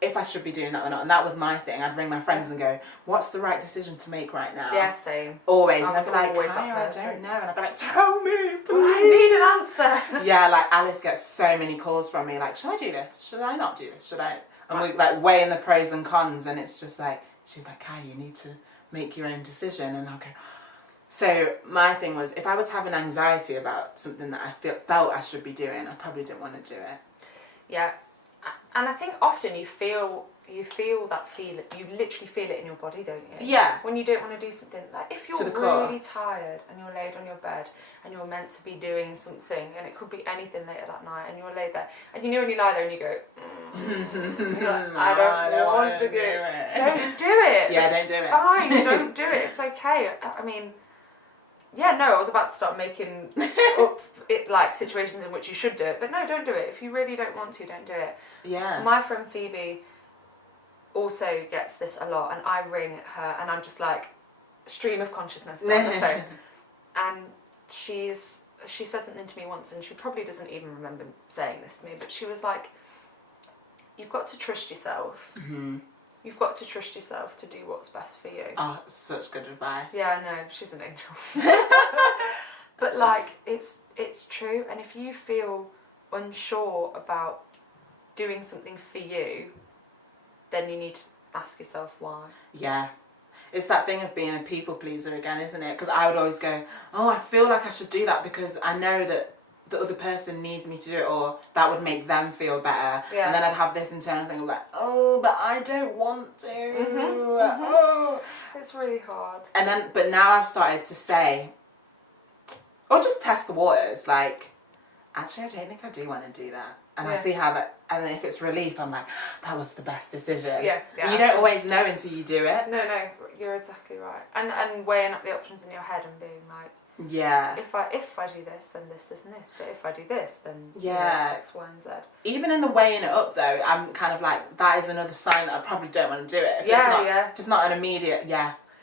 if I should be doing that or not. And that was my thing. I'd ring my friends and go, what's the right decision to make right now? Yeah, same. Always. I And was I'd be like, always Khaya, that I person. don't know. And I'd be like, tell me, please. I need an answer. Yeah, like Alice gets so many calls from me, like, should I do this? Should I not do this? Should I? And we like weighing the pros and cons, and it's just like, she's like, Khaya, you need to make your own decision. And I'll go. So my thing was, if I was having anxiety about something that I felt I should be doing, I probably didn't want to do it. Yeah, and I think often you feel that feeling. You literally feel it in your body, don't you? Yeah. When you don't want to do something, like if you're really tired and you're laid on your bed and you're meant to be doing something, and it could be anything later that night, and you're laid there, and you know when you lie there and you go, you're like, I don't want to do it. Don't do it. Yeah, It's don't do it. Fine, don't do it. It's okay. I mean. Yeah, no, I was about to start making up like situations in which you should do it, but no, don't do it. If you really don't want to, don't do it. Yeah. My friend Phoebe also gets this a lot, and I ring her, and I'm just like stream of consciousness down the phone, and she said something to me once, and she probably doesn't even remember saying this to me, but she was like, "You've got to trust yourself." Mm-hmm. You've got to trust yourself to do what's best for you. Oh, such good advice. Yeah, no, she's an angel. But like, it's true. And if you feel unsure about doing something for you, then you need to ask yourself why. Yeah. It's that thing of being a people pleaser again, isn't it? Because I would always go, oh, I feel like I should do that because I know that the other person needs me to do it, or that would make them feel better. Yeah. And then I'd have this internal thing of like, oh, but I don't want to. Oh. It's really hard. And then, but now I've started to say, or just test the waters, like, actually, I don't think I do want to do that. And I see how that, and then if it's relief, I'm like, that was the best decision. Yeah. You don't always know until you do it. No, you're exactly right. And weighing up the options in your head and being like, yeah. If I do this, then this, and this. But if I do this, then X, Y, and Z. Even in the weighing it up, though, I'm kind of like, that is another sign that I probably don't want to do it. If it's not an immediate,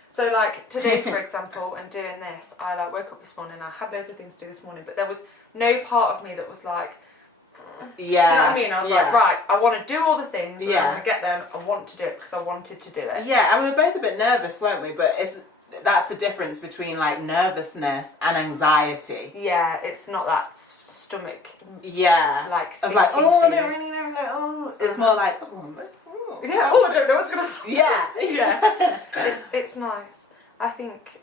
So like today, for example, and doing this, I like woke up this morning. I had loads of things to do this morning, but there was no part of me that was like, do you know what I mean? I was like, right, I want to do all the things. And I want to get there, and I want to do it because I wanted to do it. Yeah, and we were both a bit nervous, weren't we? But that's the difference between like nervousness and anxiety. Yeah, it's not that stomach. Yeah. Like of like, oh, feeling. I don't really know. Oh. It's more like, oh. Yeah. Oh, I don't know what's gonna happen. Yeah. It's nice. I think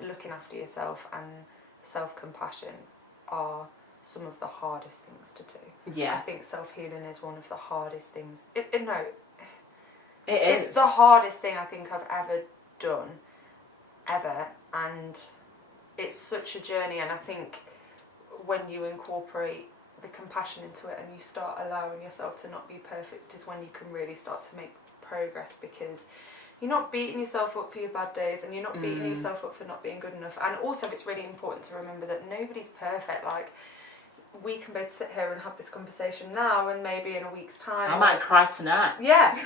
looking after yourself and self-compassion are some of the hardest things to do. Yeah. I think self-healing is one of the hardest things. It is. It's the hardest thing I think I've ever done, ever, and it's such a journey. And I think when you incorporate the compassion into it and you start allowing yourself to not be perfect is when you can really start to make progress, because you're not beating yourself up for your bad days and you're not beating yourself up for not being good enough. And also it's really important to remember that nobody's perfect. Like, we can both sit here and have this conversation now, and maybe in a week's time I might cry tonight. Yeah,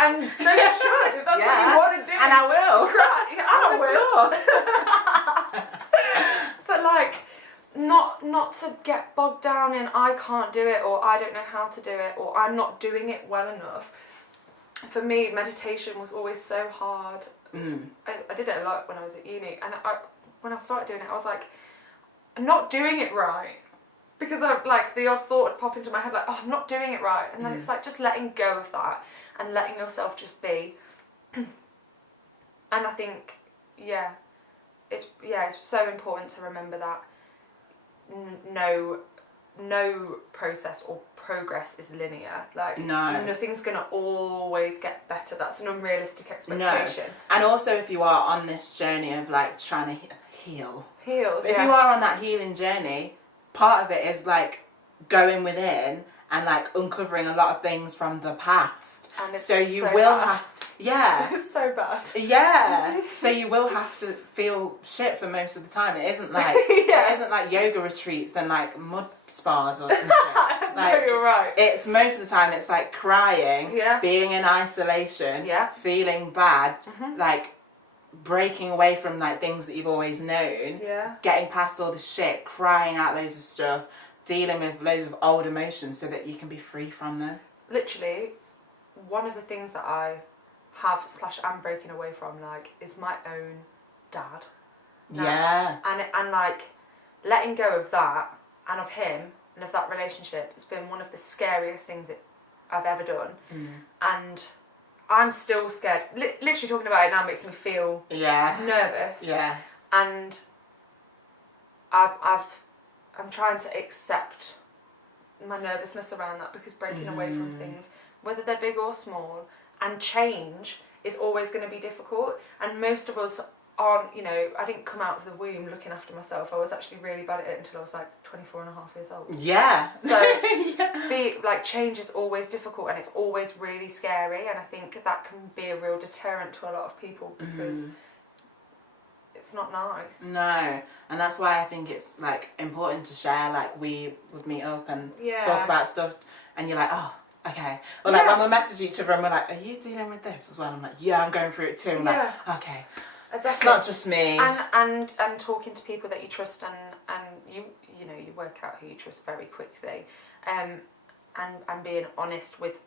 and so you should, if that's what you want to do. And I will. Cry. And I will. But like, not to get bogged down in I can't do it, or I don't know how to do it, or I'm not doing it well enough. For me, meditation was always so hard. I did it a lot when I was at uni, and when I started doing it, I was like, I'm not doing it right. Because the odd thought would pop into my head, like, oh, I'm not doing it right. And then it's like just letting go of that and letting yourself just be. And I think, it's so important to remember that no process or progress is linear. Like, nothing's going to always get better. That's an unrealistic expectation. No. And also, if you are on this journey of like trying to heal. If you are on that healing journey, part of it is like going within and like uncovering a lot of things from the past. And it's so you so will bad. have, It's so bad. Yeah. So you will have to feel shit for most of the time. It isn't like it isn't like yoga retreats and like mud spas or some shit. Like, no, you're right. It's most of the time it's like crying, being in isolation, feeling bad, like breaking away from like things that you've always known, getting past all the shit, crying out loads of stuff, dealing with loads of old emotions so that you can be free from them. Literally, one of the things that I have / am breaking away from, like, is my own dad. Yeah. And like, letting go of that and of him and of that relationship has been one of the scariest things I've ever done. And I'm still scared. Literally talking about it now makes me feel nervous. Yeah. And I'm trying to accept my nervousness around that, because breaking away from things, whether they're big or small, and change is always going to be difficult. And most of us aren't, I didn't come out of the womb looking after myself. I was actually really bad at it until I was like 24 and a half years old. Yeah. So change is always difficult, and it's always really scary. And I think that can be a real deterrent to a lot of people, because it's not nice. No. And that's why I think it's like important to share. Like, we would meet up and talk about stuff, and you're like, oh, okay. Or like when we message each other and we're like, are you dealing with this as well? I'm like, yeah, I'm going through it too. I'm like, okay. Exactly. It's not just me. And talking to people that you trust, and you work out who you trust very quickly. And being honest with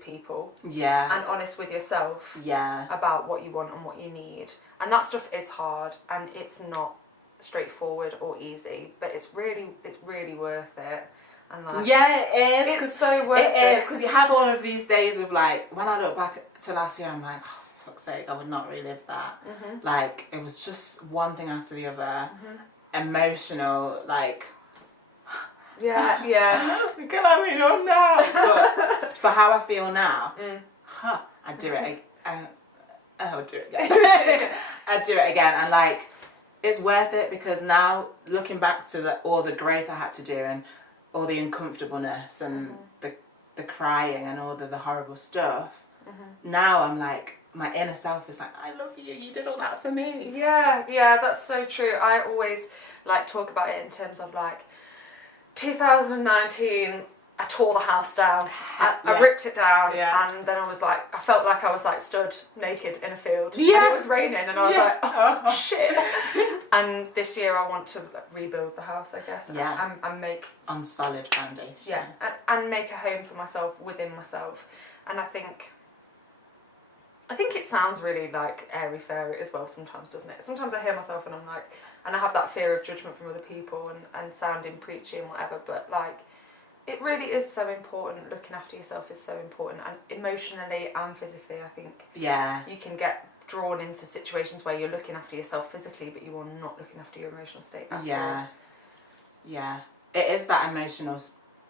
people. Yeah. And honest with yourself. Yeah. About what you want and what you need. And that stuff is hard, and it's not straightforward or easy, but it's really worth it. And like, yeah, it is. It's so worth it. It is, because you have all of these days of like, when I look back to last year, I'm like, oh, for fuck's sake, I would not relive that. Like, it was just one thing after the other, emotional, like, yeah. Can I be on now? But for how I feel now, I'd do it. I would do it again. I'd do it again, and like, it's worth it, because now looking back to all the growth I had to do and all the uncomfortableness and the crying and all the horrible stuff, now I'm like, my inner self is like, I love you, you did all that for me. Yeah, that's so true. I always like talk about it in terms of like 2019, I tore the house down. I ripped it down, and then I felt like I was like stood naked in a field. And it was raining, and I was like, oh shit. And this year I want to rebuild the house, I guess. And make on solid foundation. Yeah, and make a home for myself within myself. And I think it sounds really like airy fairy as well sometimes, doesn't it? Sometimes I hear myself and I'm like, and I have that fear of judgment from other people and sounding preachy and whatever, but like, it really is so important. Looking after yourself is so important, and emotionally and physically, I think. Yeah. You can get drawn into situations where you're looking after yourself physically, but you are not looking after your emotional state at all. Yeah. It is that emotional.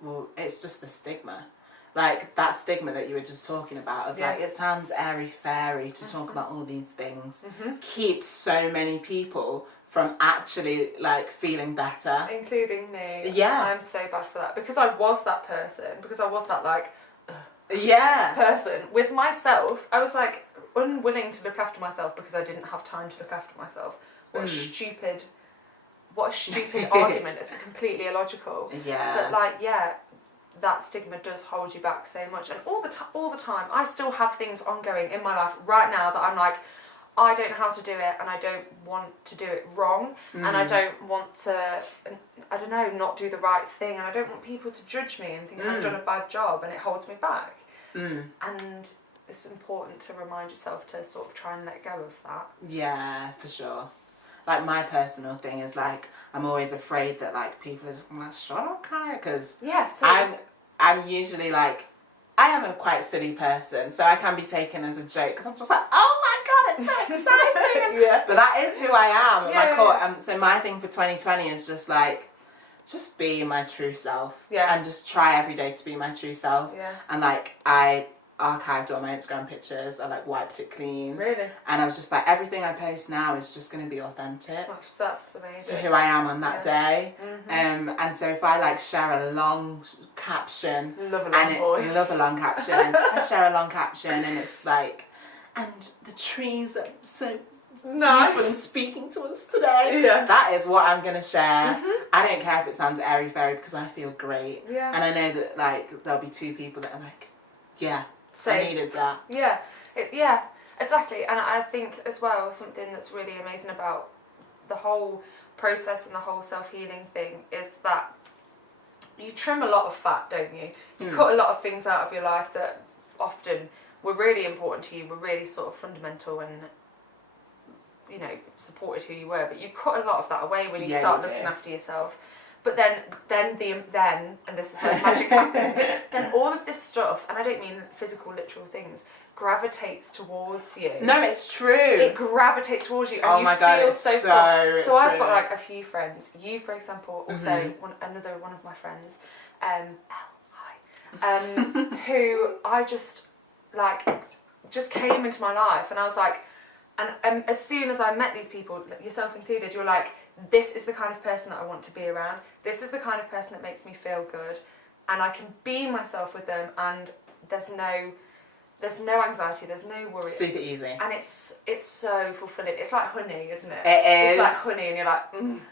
Well, it's just the stigma, like that stigma that you were just talking about. Of like, it sounds airy fairy to talk about all these things. Keeps so many people from actually like feeling better, including me. Yeah, I'm so bad for that, because I was that person, because I was that like person with myself. I was like unwilling to look after myself because I didn't have time to look after myself. What a stupid argument. It's completely illogical. But like, that stigma does hold you back so much, and all the time I still have things ongoing in my life right now that I'm like, I don't know how to do it, and I don't want to do it wrong, and I don't want to, I don't know, not do the right thing, and I don't want people to judge me and think I've done a bad job, and it holds me back. And it's important to remind yourself to sort of try and let go of that. Yeah, for sure. Like, my personal thing is like, I'm always afraid that like people are just gonna like, shut up, Khaya, because I'm usually like, I am a quite silly person, so I can be taken as a joke, because I'm just like, oh my god, it's so exciting. But that is who I am at my core. So my thing for 2020 is just like, just be my true self. And just try every day to be my true self. And like, I archived all my Instagram pictures. I like wiped it clean. Really? And I was just like, everything I post now is just going to be authentic. That's amazing. To who I am on that day. And so if I like share a long caption. Love a long caption. I share a long caption and it's like, and the trees are so nice and speaking to us today. That is what I'm going to share. I don't care if it sounds airy fairy, because I feel great. And I know that like there'll be two people that are like, I needed that. Exactly. And I think as well, something that's really amazing about the whole process and the whole self-healing thing is that you trim a lot of fat, don't you? You cut a lot of things out of your life that often were really important to you, were really sort of fundamental and, you know, supported who you were, but you cut a lot of that away when you start looking after yourself. But then, and this is where magic happens, then all of this stuff, and I don't mean physical, literal things, gravitates towards you. No, it's true. It gravitates towards you, and oh my God, feel it's so full. So true. I've got like a few friends. You, for example, also another one of my friends, who I just came into my life, and I was like, and as soon as I met these people, yourself included, you're like, this is the kind of person that I want to be around. This is the kind of person that makes me feel good, and I can be myself with them, and there's no anxiety, there's no worry. Super easy. And it's so fulfilling. It's like honey, isn't it? It is. It's like honey, and you're like,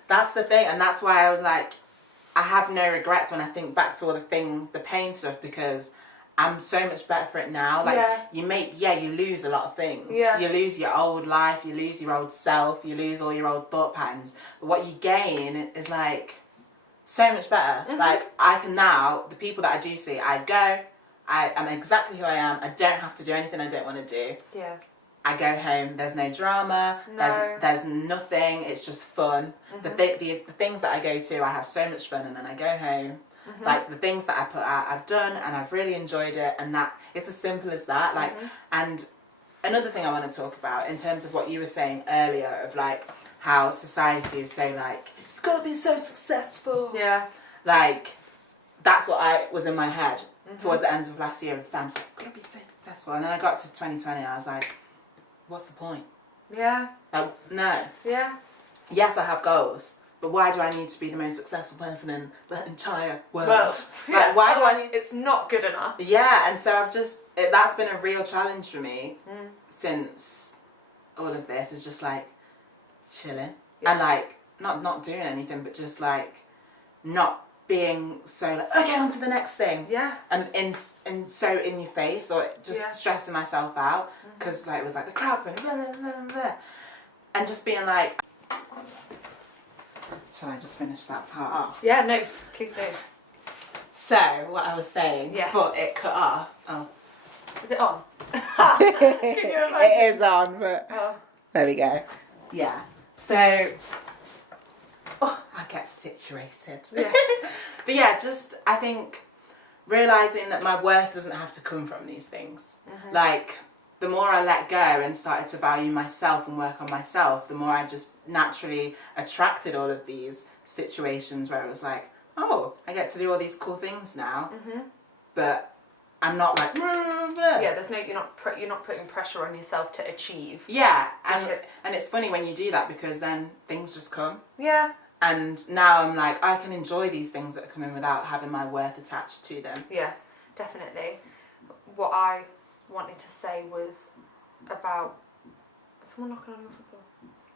That's the thing, and that's why I was like, I have no regrets when I think back to all the things, the pain stuff, because I'm so much better for it now. Like, you lose a lot of things. You lose your old life, you lose your old self, you lose all your old thought patterns. But what you gain is like so much better. Like, I can now, the people that I do see, I'm exactly who I am. I don't have to do anything I don't want to do. I go home, there's no drama, No. there's nothing, it's just fun. Mm-hmm. The things that I go to, I have so much fun, and then I go home. Mm-hmm. Like, the things that I put out, I've done, and I've really enjoyed it, and that, it's as simple as that. Like, and another thing I want to talk about, in terms of what you were saying earlier, of, like, how society is so, like, you've got to be so successful. Yeah. Like, that's what I was in my head towards the end of last year. I've got to be so successful. And then I got to 2020, and I was like, what's the point? Yeah. No. Yeah. Yes, I have goals, but why do I need to be the most successful person in the entire world? Well, Like, why do I otherwise it's not good enough. Yeah, and so that's been a real challenge for me since all of this, is just like chilling and like not doing anything, but just like not being so like, okay, on to the next thing. Yeah. And so in your face, or just stressing myself out because like it was like the crowdfunding, blah, blah, blah, blah, and just being like, shall I just finish that part off? Yeah, no, please do. So what I was saying, but it cut off. Oh, is it on? Can you imagine? It is on, but Oh. there we go. Yeah. So, I get situated. Yes. But yeah, just I think realizing that my worth doesn't have to come from these things. Like, the more I let go and started to value myself and work on myself, the more I just naturally attracted all of these situations where it was like, oh, I get to do all these cool things now, but I'm not like, yeah. There's no, you're not putting pressure on yourself to achieve. Yeah, and it's funny when you do that, because then things just come. Yeah. And now I'm like, I can enjoy these things that are coming without having my worth attached to them. Yeah, definitely. What I wanted to say was about someone knocking on your front door.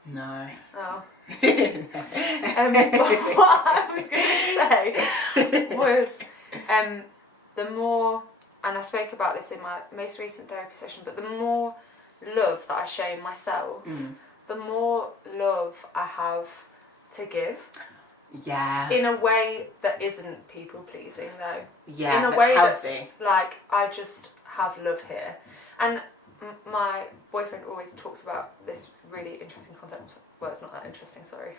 No. Oh. What I was going to say was, the more, and I spoke about this in my most recent therapy session, but the more love that I show myself, the more love I have to give. Yeah. In a way that isn't people pleasing, though. Yeah, in a that's way healthy. That's like, I just have love here. And my boyfriend always talks about this really interesting concept. Well, it's not that interesting, sorry.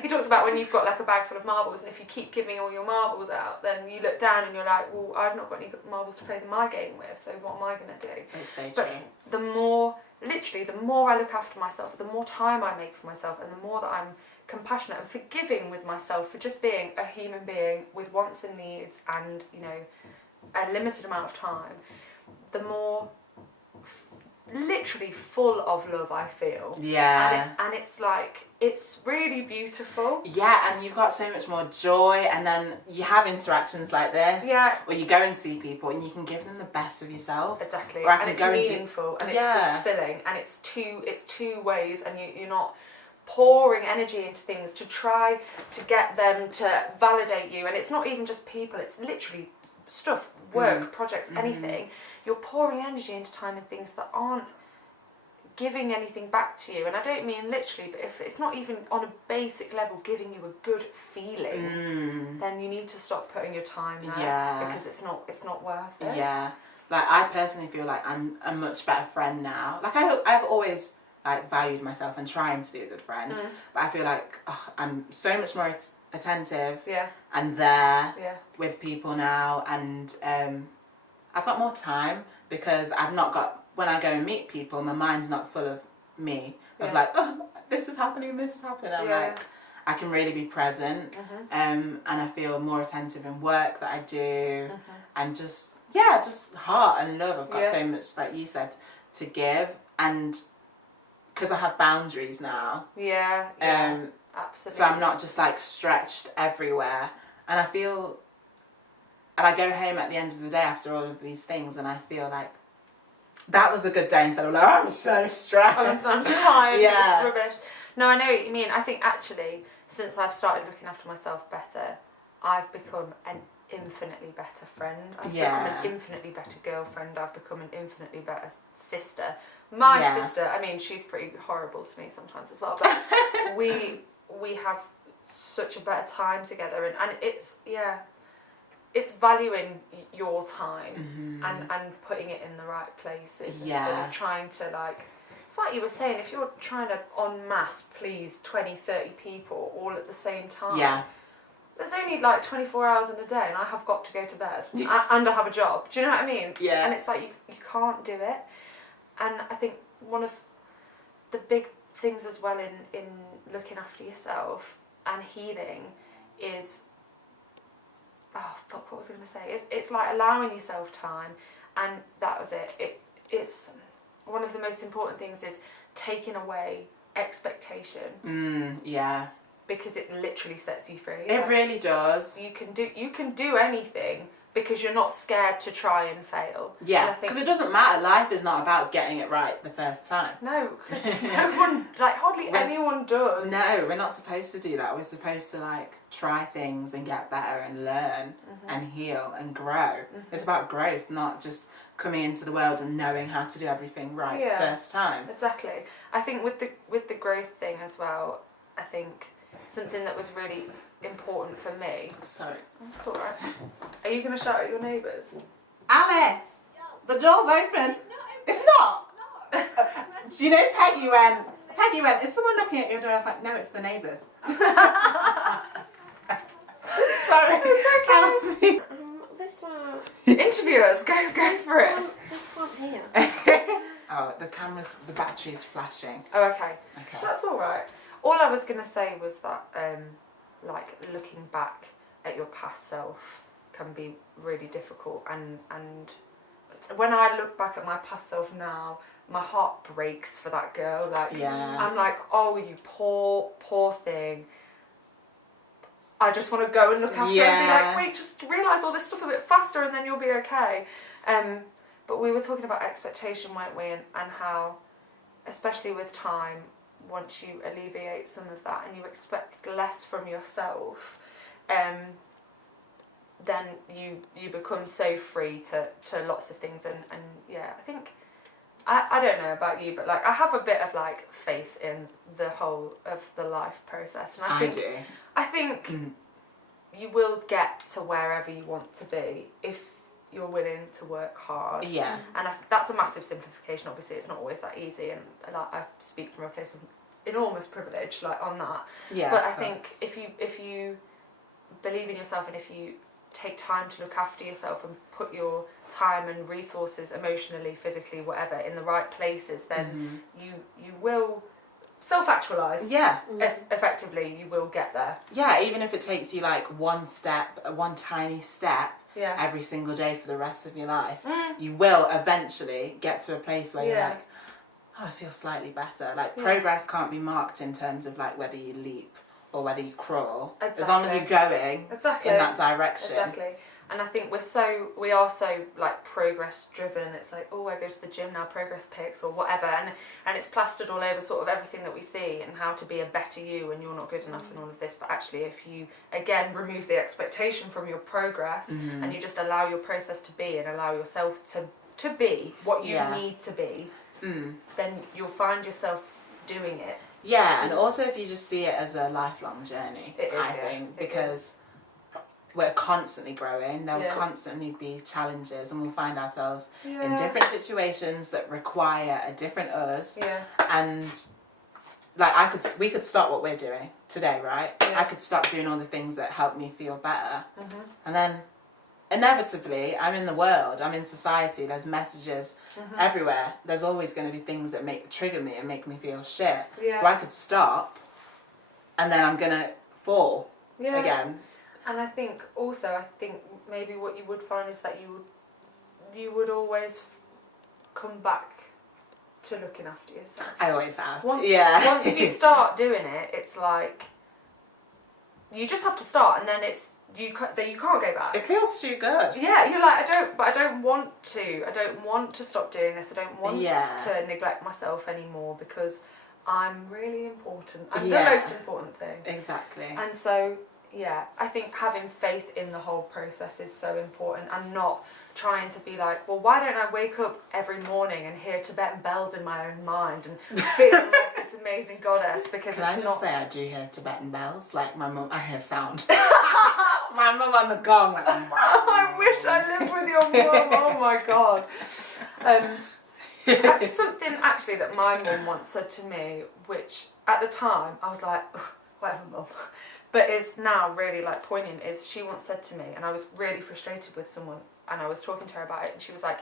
He talks about when you've got like a bag full of marbles, and if you keep giving all your marbles out, then you look down and you're like, well, I've not got any marbles to play my game with, so what am I going to do? It's so but true. the more I look after myself, the more time I make for myself, and the more that I'm compassionate and forgiving with myself for just being a human being with wants and needs and, you know, a limited amount of time, the more literally full of love I feel. Yeah. And it's like, it's really beautiful. Yeah, and you've got so much more joy, and then you have interactions like this. Yeah. Where you go and see people and you can give them the best of yourself. Exactly. Or I And can it's go meaningful and it's fulfilling, and it's two ways, and you're not pouring energy into things to try to get them to validate you. And it's not even just people, it's literally stuff, work, projects, anything. You're pouring energy into time and things that aren't giving anything back to you. And I don't mean literally, but if it's not even on a basic level giving you a good feeling, then you need to stop putting your time there, because it's not worth it. Yeah. Like, I personally feel like I'm a much better friend now. Like, I've always like valued myself and trying to be a good friend, but I feel like I'm so much more attentive and there with people now, and I've got more time, because I've not got, when I go and meet people, my mind's not full of me, of like, oh, this is happening, I'm like, I can really be present, and I feel more attentive in work that I do, and just heart and love. I've got so much, like you said, to give, and because I have boundaries now. Absolutely. So I'm not just like stretched everywhere, and I feel, and I go home at the end of the day after all of these things, and I feel like that was a good day, instead of like, oh, I'm so stressed, I'm tired, it's rubbish. No, I know what you mean. I think actually, since I've started looking after myself better, I've become an infinitely better friend. I've become an infinitely better girlfriend. I've become an infinitely better sister. My sister, I mean, she's pretty horrible to me sometimes as well, but we have such a better time together, and it's it's valuing your time and putting it in the right places instead of trying to like. It's like you were saying, if you're trying to en masse please 20, 30 people all at the same time. Yeah. There's only like 24 hours in a day and I have got to go to bed and I have a job. Do you know what I mean? Yeah. And it's like you can't do it. And I think one of the big things as well in looking after yourself and healing is, what was I going to say? It's like allowing yourself time, and that was it. It's one of the most important things is taking away expectation. Yeah. Because it literally sets you free. It really does. You can do anything because you're not scared to try and fail. Yeah, because it doesn't matter. Life is not about getting it right the first time. No, because no one, like hardly anyone does. No, we're not supposed to do that. We're supposed to like try things and get better and learn and heal and grow. It's about growth, not just coming into the world and knowing how to do everything right the first time. Exactly. I think with the growth thing as well, I think something that was really important for me. Sorry. It's alright. Are you going to shout at your neighbours? Alice! The door's open. It's not? No. Do you know Peggy went, is someone knocking at your door? I was like, no, it's the neighbours. Sorry. It's okay. Interviewers, go for it. This can't hear. Oh, the battery's flashing. Oh, okay. Okay. That's alright. All I was going to say was that, like, looking back at your past self can be really difficult. And when I look back at my past self now, my heart breaks for that girl. Like, I'm like, oh, you poor thing. I just want to go and look after her and be like, wait, just realise all this stuff a bit faster and then you'll be okay. But we were talking about expectation, weren't we? And how, especially with time, once you alleviate some of that and you expect less from yourself, then you become so free to lots of things. And yeah, I think, I don't know about you, but like I have a bit of like faith in the whole of the life process. And I think you will get to wherever you want to be if you're willing to work hard. Yeah. And that's a massive simplification. Obviously, it's not always that easy, and I speak from a place of enormous privilege, like on that. Yeah. But I think if you believe in yourself and if you take time to look after yourself and put your time and resources, emotionally, physically, whatever, in the right places, then you will self-actualize. Yeah. Effectively, you will get there. Yeah, even if it takes you like one tiny step every single day for the rest of your life, you will eventually get to a place where you're like, oh, I feel slightly better. Like progress can't be marked in terms of like whether you leap or whether you crawl. Exactly. As long as you're going in that direction. Exactly. And I think we are so like progress driven. It's like, oh, I go to the gym now, progress pics or whatever, and it's plastered all over sort of everything that we see and how to be a better you and you're not good enough and all of this. But actually, if you again remove the expectation from your progress and you just allow your process to be and allow yourself to be what you need to be, then you'll find yourself doing it. Yeah, and also if you just see it as a lifelong journey, I think, because we're constantly growing, there will constantly be challenges, and we'll find ourselves in different situations that require a different us. Yeah. And like we could stop what we're doing today, right? Yeah. I could stop doing all the things that help me feel better, and then inevitably, I'm in the world, I'm in society, there's messages everywhere. There's always going to be things that trigger me and make me feel shit. Yeah. So I could stop, and then I'm going to fall again. And I think maybe what you would find is that you would always come back to looking after yourself. I always have. Once you start doing it, it's like you just have to start, and then you can't go back. It feels too good. Yeah, you're like, I don't want to stop doing this. I don't want to neglect myself anymore because I'm really important. I'm the most important thing. Exactly. And so, I think having faith in the whole process is so important, and not trying to be like, well, why don't I wake up every morning and hear Tibetan bells in my own mind and feel like this amazing goddess? Because Can I just say I do hear Tibetan bells? Like my mum, I hear sound. My mum on the gong, like, I wish I lived with your mum. Oh my god. That's something actually that my mum once said to me, which at the time I was like, "Ugh, whatever, mum," but is now really like poignant. Is she once said to me, and I was really frustrated with someone, and I was talking to her about it, and she was like,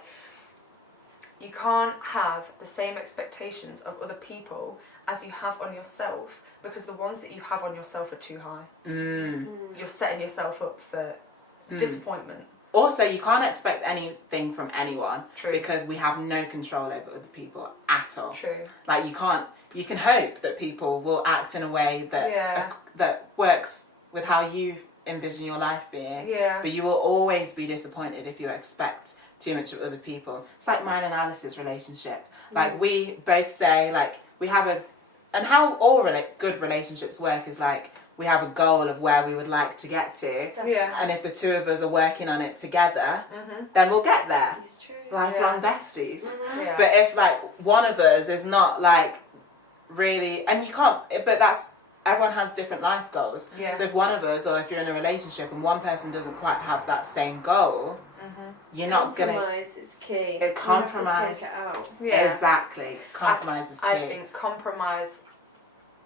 "You can't have the same expectations of other people as you have on yourself, because the ones that you have on yourself are too high. You're setting yourself up for disappointment." Also, you can't expect anything from anyone. True. Because we have no control over other people at all. True. Like, you can hope that people will act in a way that Yeah. that works with how you envision your life being. Yeah. But you will always be disappointed if you expect too much of other people. It's like mine and Alice's relationship. Like, we both say, like, we have and how all good relationships work is like, we have a goal of where we would like to get to. Yeah. And if the two of us are working on it together, then we'll get there. It's true. Lifelong besties. Yeah. But if, like, one of us is not, like, really... And you can't... But that's... Everyone has different life goals. Yeah. So if one of us, or if you're in a relationship and one person doesn't quite have that same goal, you're not going to... Compromise is key. Compromise. You have to take it out. Yeah. Exactly. Compromise is key. I think compromise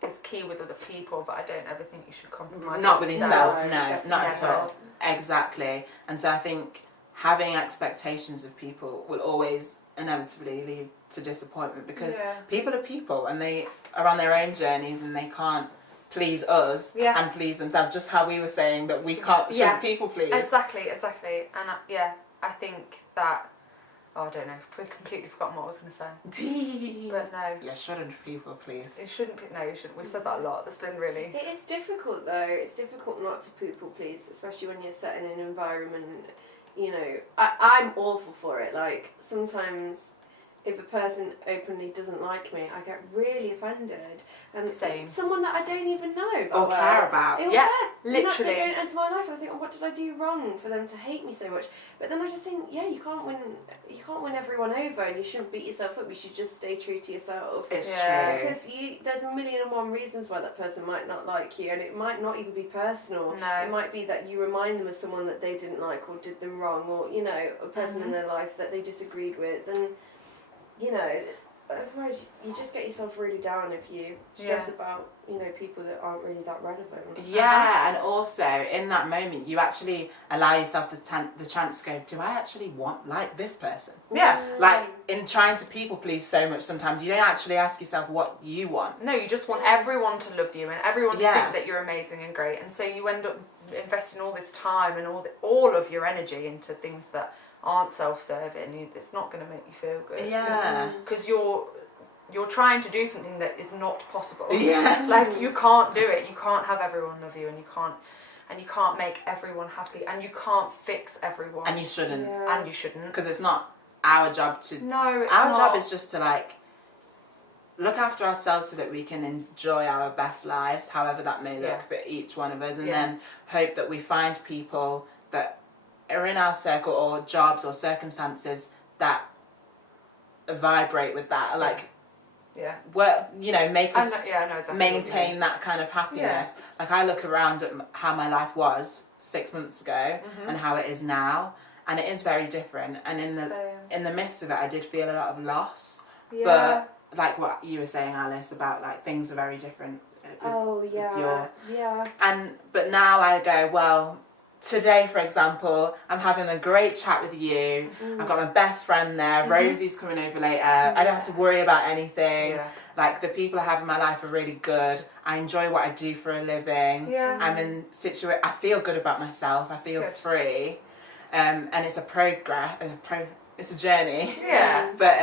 is key with other people, but I don't ever think you should compromise. Not with yourself, No, no, definitely not at never. all. Exactly. And so I think having expectations of people will always inevitably lead to disappointment, because people are people and they are on their own journeys and they can't please us and please themselves, just how we were saying that we shouldn't people please. Exactly. And I think that, I don't know, I've completely forgotten what I was going to say. But no. You shouldn't people please. You shouldn't. No, you shouldn't. We've said that a lot. That's been really. It is difficult though. It's difficult not to people please, especially when you're set in an environment. You know, I'm awful for it. Like, sometimes if a person openly doesn't like me, I get really offended. And Same. Someone that I don't even know Or care about. They don't Yeah, care. literally. They don't enter my life, and I think, oh, what did I do wrong for them to hate me so much? But then I just think, yeah, you can't win everyone over, and you shouldn't beat yourself up. You should just stay true to yourself. It's Yeah. true. Because there's a million and one reasons why that person might not like you, and it might not even be personal. No. It might be that you remind them of someone that they didn't like or did them wrong, or, you know, a person in their life that they disagreed with, and, you know, otherwise you just get yourself really down if you stress about, you know, people that aren't really that relevant. Yeah, and also in that moment you actually allow yourself the chance to go, do I actually want like this person? Yeah. Like, in trying to people please so much, sometimes you don't actually ask yourself what you want. No, you just want everyone to love you and everyone to Yeah. think that you're amazing and great, and so you end up investing all this time and all of your energy into things that aren't self-serving. It's not going to make you feel good. Yeah. Because you're trying to do something that is not possible. Yeah. Like, you can't do it. You can't have everyone love you, and you can't make everyone happy, and you can't fix everyone. And you shouldn't. Yeah. And you shouldn't. Because it's not our job to... No, it's Our not. job is just to, like, look after ourselves so that we can enjoy our best lives, however that may look for each one of us, and then hope that we find people that are in our circle, or jobs or circumstances that vibrate with that, like, you know, make us exactly maintain that kind of happiness. Like, I look around at how my life was 6 months ago and how it is now, and it is very different. And in the midst of it, I did feel a lot of loss. Yeah. But like what you were saying, Alice, about like things are very different. But now I go, well, today, for example, I'm having a great chat with you. I've got my best friend there. Rosie's coming over later. I don't have to worry about anything. Yeah. Like, the people I have in my life are really good. I enjoy what I do for a living. Yeah. I'm in I feel good about myself. I feel free. And it's a progress. It's a journey. Yeah. But.